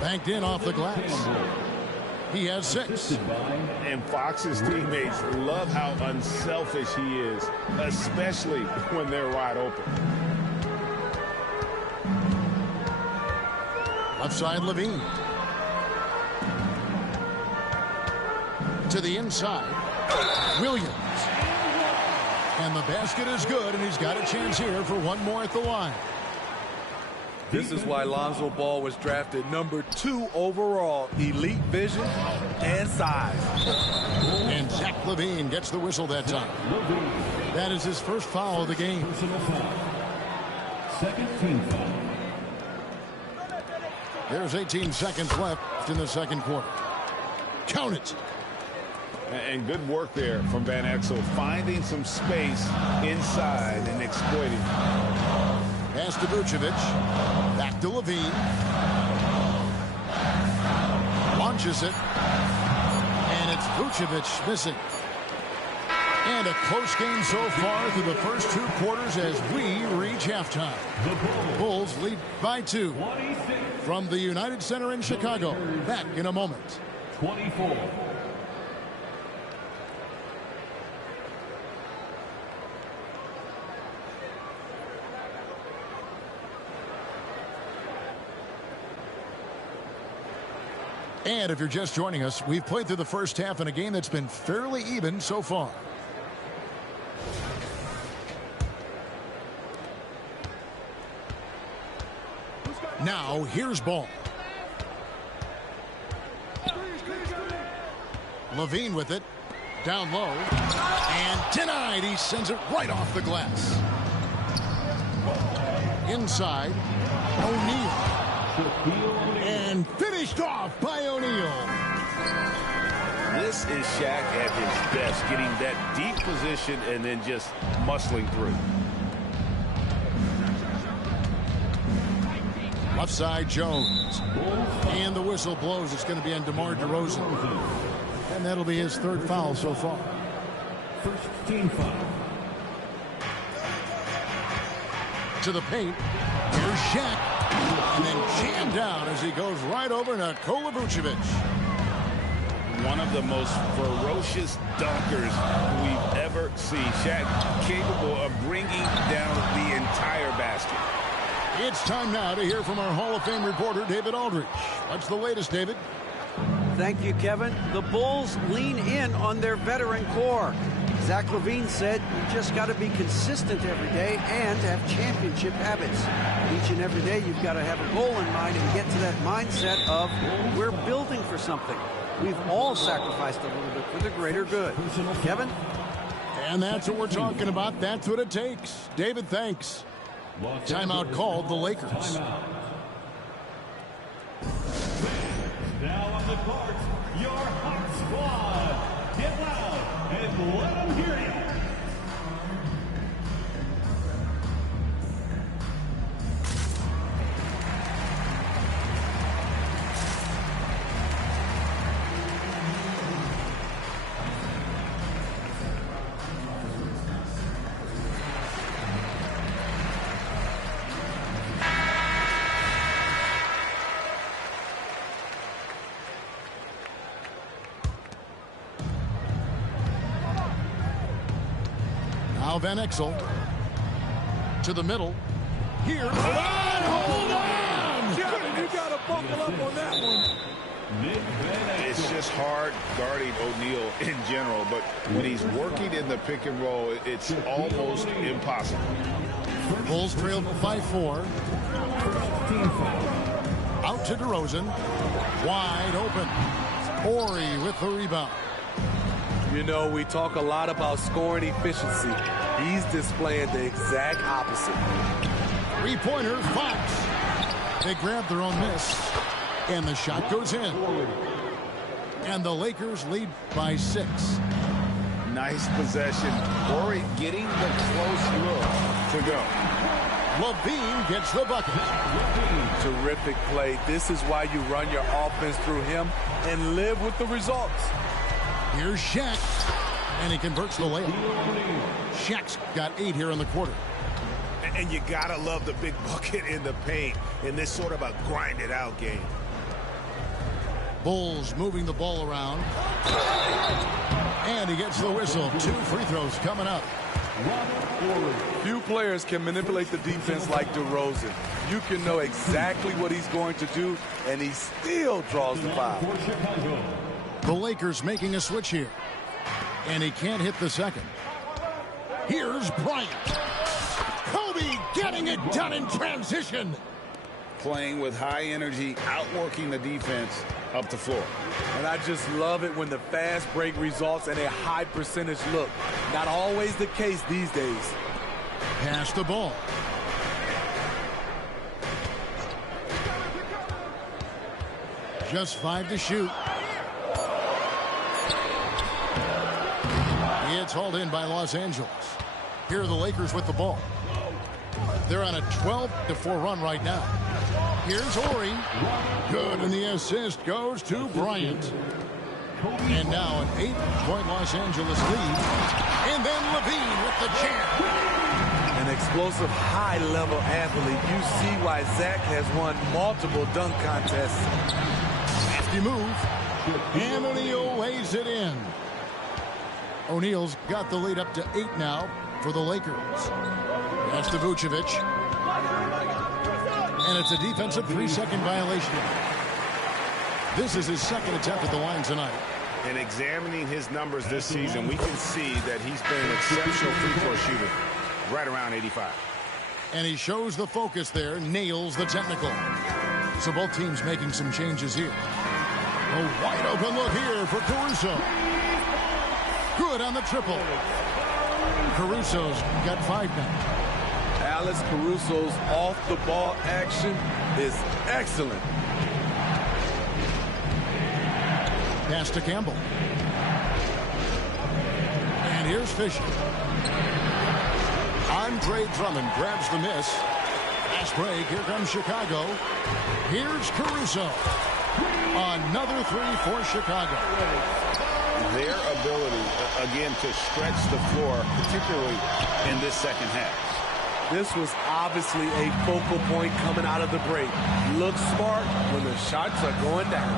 Banked in off the glass. He has 6. And Fox's teammates love how unselfish he is, especially when they're wide open. Left side, LaVine. To the inside, Williams. And the basket is good, and he's got a chance here for one more at the line. This is why Lonzo Ball was drafted number 2 overall. Elite vision and size. And Zach LaVine gets the whistle that time. That is his first foul of the game. Second team foul. There's 18 seconds left in the second quarter. Count it. And good work there from Van Exel, finding some space inside and exploiting. Pass to Vucevic. Back to LaVine. Launches it. And it's Vucevic missing. And a close game so far through the first 2 quarters as we reach halftime. The Bulls lead by 2 from the United Center in Chicago. Back in a moment. 24. And if you're just joining us, we've played through the first half in a game that's been fairly even so far. Now, here's Ball. LaVine with it. Down low. And denied. He sends it right off the glass. Inside. O'Neal. And finished off by O'Neal. This is Shaq at his best, getting that deep position and then just muscling through. Left side, Jones. And the whistle blows. It's going to be on DeMar DeRozan. And that'll be his 3rd foul so far. First team foul. To the paint. Here's Shaq. And then jammed down as he goes right over Nikola Vucevic. One of the most ferocious dunkers we've ever seen. Shaq capable of bringing down the entire basket. It's time now to hear from our Hall of Fame reporter, David Aldridge. What's the latest, David? Thank you, Kevin. The Bulls lean in on their veteran core. Zach LaVine said, you just got to be consistent every day and have championship habits. Each and every day, you've got to have a goal in mind and get to that mindset of we're building for something. We've all sacrificed a little bit for the greater good. Kevin? And that's what we're talking about. That's what it takes. David, thanks. Timeout called the Lakers. Now on the court, your Hawk Squad. Get loud and let them hear you. Now Van Exel to the middle. Here. Hold on! You got to buckle up on that one. It's just hard guarding O'Neal in general, but when he's working in the pick and roll, it's almost impossible. Bulls trail by 4. Out to DeRozan. Wide open. Horry with the rebound. You know, we talk a lot about scoring efficiency. He's displaying the exact opposite. Three-pointer, Fox. They grab their own miss, and the shot goes in. And the Lakers lead by 6. Nice possession. Horry getting the close look to go. LaVine gets the bucket. Terrific play. This is why you run your offense through him and live with the results. Here's Shaq, and he converts the layup. Shaq's got 8 here in the quarter. And you gotta love the big bucket in the paint in this sort of a grind-it-out game. Bulls moving the ball around. And he gets the whistle. 2 free throws coming up. Few players can manipulate the defense like DeRozan. You can know exactly what he's going to do, and he still draws the foul. The Lakers making a switch here. And he can't hit the second. Here's Bryant. Kobe getting it done in transition. Playing with high energy, outworking the defense up the floor. And I just love it when the fast break results in a high percentage look. Not always the case these days. Pass the ball. Just 5 to shoot. It's hauled in by Los Angeles. Here are the Lakers with the ball. They're on a 12-4 run right now. Here's Horry. Good, and the assist goes to Bryant. And now an 8-point Los Angeles lead. And then LaVine with the jam. An explosive, high-level athlete. You see why Zach has won multiple dunk contests. Hefty move. And O'Neal lays it in. O'Neal's got the lead up to 8 now for the Lakers. That's to Vucevic. And it's a defensive 3-second violation. This is his second attempt at the line tonight. And examining his numbers this season, we can see that he's been an exceptional free throw shooter, right around 85. And he shows the focus there, nails the technical. So both teams making some changes here. A wide open look here for Caruso. Good on the triple. Caruso's got 5 now. Alex Caruso's off-the-ball action is excellent. Pass to Campbell. And here's Fisher. Andre Drummond grabs the miss. Fast break. Here comes Chicago. Here's Caruso. Another 3 for Chicago. Their ability, again, to stretch the floor, particularly in this second half. This was obviously a focal point coming out of the break. Look smart when the shots are going down.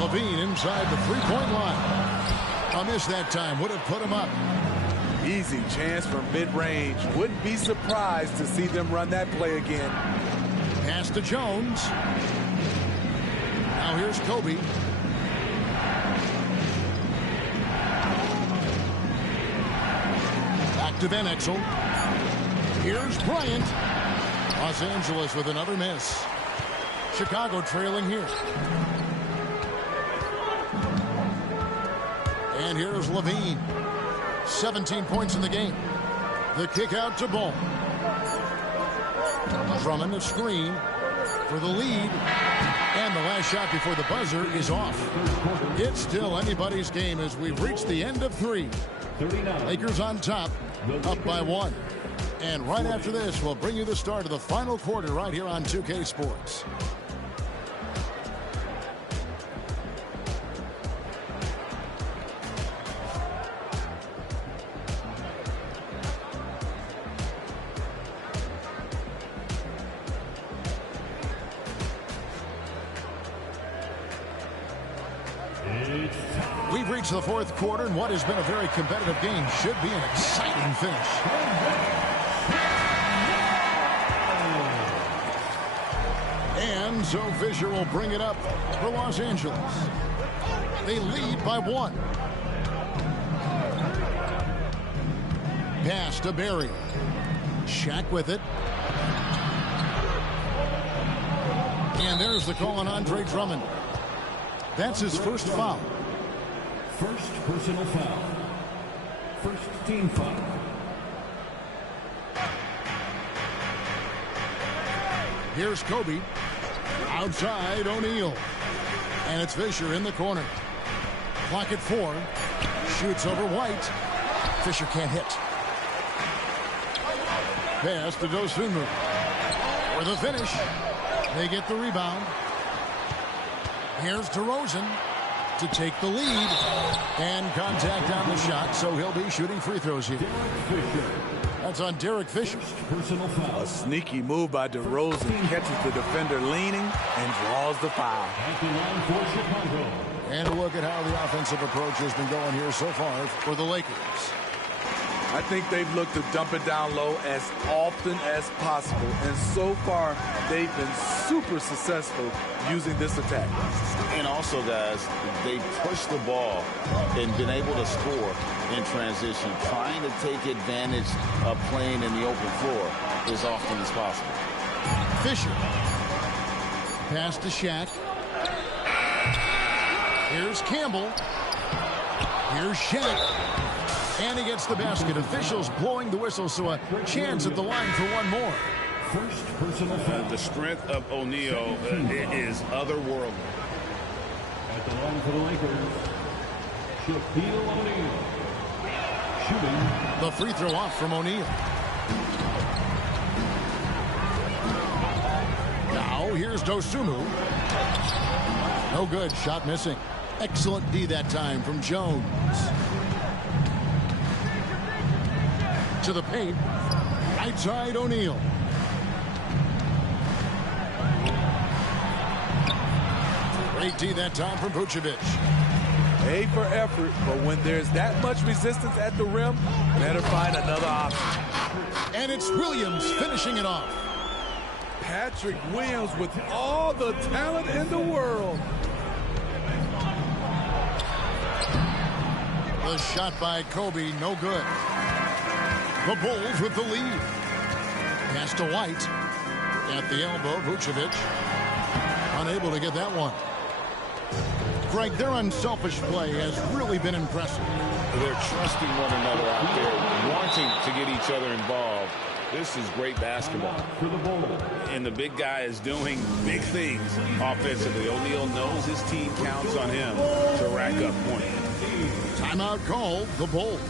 LaVine inside the 3-point line. A miss that time would have put him up. Easy chance from mid-range. Wouldn't be surprised to see them run that play again. Pass to Jones. Now here's Kobe. Back to Van Exel. Here's Bryant. Los Angeles with another miss. Chicago trailing here. And here's Levine. 17 points in the game. The kick out to Ball. Drummond a screen for the lead. And the last shot before the buzzer is off. It's still anybody's game as we've reached the end of 3. Lakers on top, up by 1. And right after this, we'll bring you the start of the final quarter right here on 2K Sports. We've reached the fourth quarter, and what has been a very competitive game should be an exciting finish. And so Fisher will bring it up for Los Angeles. They lead by 1. Pass to Barry. Shaq with it. And there's the call on Andre Drummond. That's his first foul. First personal foul. First team foul. Here's Kobe. Outside O'Neal. And it's Fisher in the corner. Clock at 4. Shoots over White. Fisher can't hit. Pass to Dosunmu. For the finish. They get the rebound. Here's DeRozan to take the lead. And contact on the shot, so he'll be shooting free throws here. That's on Derek Fisher. A sneaky move by DeRozan. Catches the defender leaning and draws the foul. And a look at how the offensive approach has been going here so far for the Lakers. I think they've looked to dump it down low as often as possible. And so far, they've been super successful using this attack. And also, guys, they pushed the ball and been able to score in transition, trying to take advantage of playing in the open floor as often as possible. Fisher. Pass to Shaq. Here's Campbell. Here's Shaq. And he gets the basket. Officials blowing the whistle, so a chance at the line for one more. First personal foul. The strength of O'Neal is otherworldly. At the line for the Lakers, Shaquille O'Neal. Shooting. The free throw off from O'Neal. Now here's Dosunmu. No good. Shot missing. Excellent D that time from Jones. To the paint. Right side O'Neal. Great D that time from Vucevic. A for effort, but when there's that much resistance at the rim, better find another option. And it's Williams finishing it off. Patrick Williams with all the talent in the world. The shot by Kobe, no good. The Bulls with the lead. Pass to White. At the elbow, Vucevic. Unable to get that one. Greg, their unselfish play has really been impressive. They're trusting one another out there, wanting to get each other involved. This is great basketball. And the big guy is doing big things offensively. O'Neal knows his team counts on him to rack up points. Timeout called, the Bulls.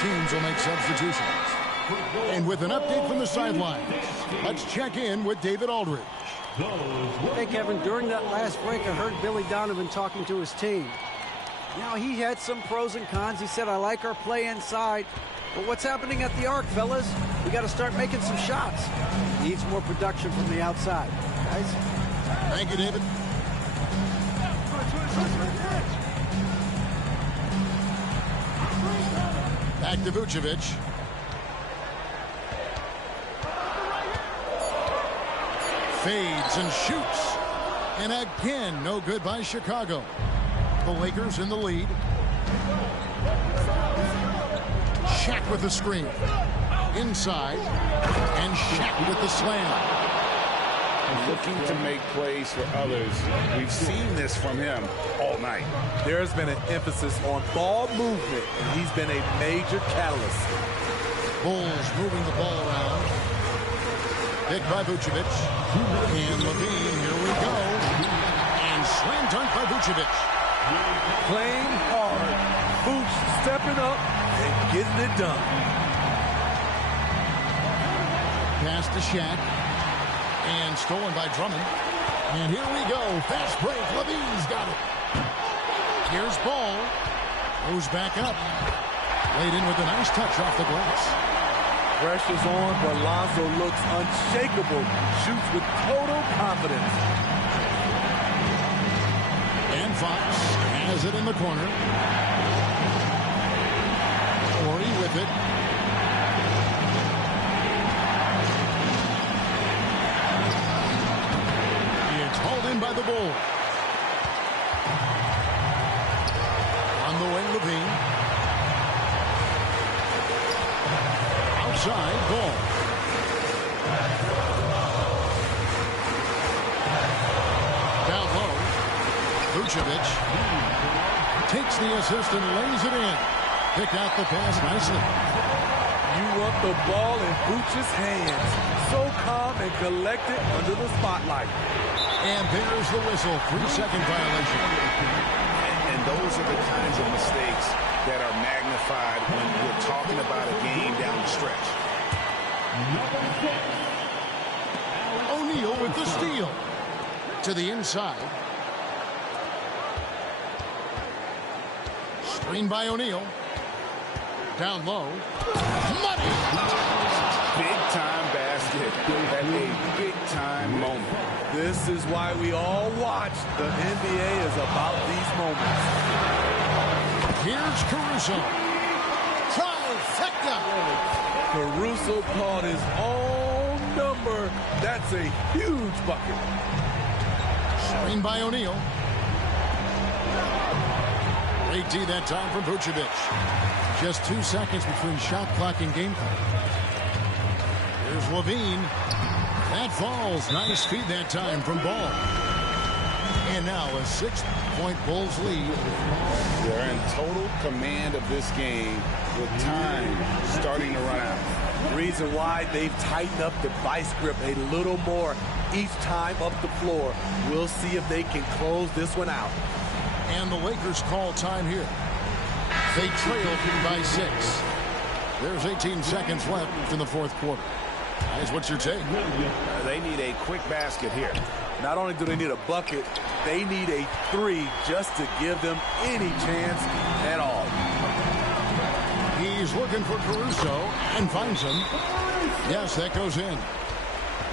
teams will make substitutions. And with an update from the sidelines, let's check in with David Aldridge. Hey, Kevin, during that last break, I heard Billy Donovan talking to his team. You know, he had some pros and cons. He said, I like our play inside. But what's happening at the arc, fellas? We got to start making some shots. Needs more production from the outside. Guys? Thank you, David. Back to Vucevic. Fades and shoots. And again, no good by Chicago. The Lakers in the lead. Shaq with the screen. Inside. And Shaq with the slam. Looking to make plays for others. We've seen this from him all night. There's been an emphasis on ball movement, and he's been a major catalyst. Bulls moving the ball around. Picked by Vucevic. And Levine, here we go. And slam dunk by Vucevic. Playing hard. Vooch stepping up and getting it done. Pass to Shaq. And stolen by Drummond. And here we go. Fast break. Levine's got it. Here's Ball. Goes back up. Laid in with a nice touch off the glass. Pressure's on, but Lonzo looks unshakable. Shoots with total confidence. And Fox has it in the corner. Horry with it. Hauled in by the Bulls. On the wing, Levine. Outside, Ball. Down low. Vucevic takes the assist and lays it in. Pick out the pass nicely. You want the ball in Vooch's hands. So calm and collected under the spotlight. And there's the whistle. 3-second violation. And those are the kinds of mistakes that are magnified when we're talking about a game down the stretch. O'Neal with the steal. To the inside. Screen by O'Neal. Down low. Money! Big-time basket at a big-time moment. This is why we all watch. The NBA is about these moments. Here's Caruso. Trifecta. Caruso called his own number. That's a huge bucket. Screen by O'Neal. Great D that time from Vucevic. Just 2 seconds between shot clock and game clock. Here's Levine. That falls. Nice feed that time from Ball. And now a 6-point Bulls lead. They're in total command of this game with time starting to run out. Reason why they've tightened up the vice grip a little more each time up the floor. We'll see if they can close this one out. And the Lakers call time here. They trail by 6. There's 18 seconds left in the fourth quarter. Guys, what's your take? They need a quick basket here. Not only do they need a bucket, they need a 3 just to give them any chance at all. He's looking for Caruso and finds him. Yes, that goes in.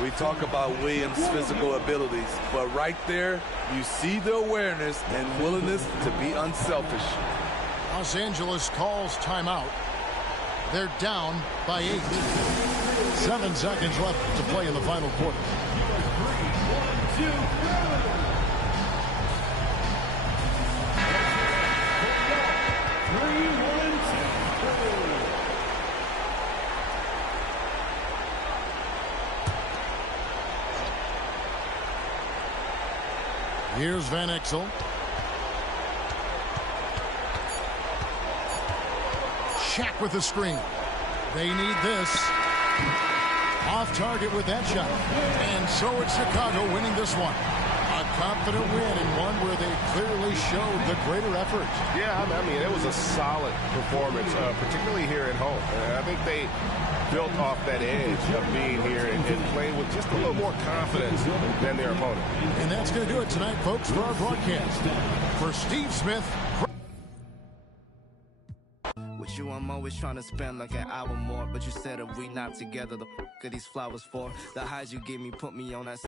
We talk about Williams' physical abilities, but right there, you see the awareness and willingness to be unselfish. Los Angeles calls timeout. They're down by 8. 7 seconds left to play in the final quarter. 3, 2, Here's Van Exel. Shaq with the screen. They need this. Off target with that shot. And so it's Chicago winning this one. A confident win and one where they clearly showed the greater effort. Yeah, I mean, it was a solid performance, particularly here at home. I think they built off that edge of being here and playing with just a little more confidence than their opponent. And that's going to do it tonight, folks, for our broadcast. For Steve Smith. With you, I'm always trying to spend like an hour more, but you said if we not together, the f*** are these flowers for? The highs you give me put me on that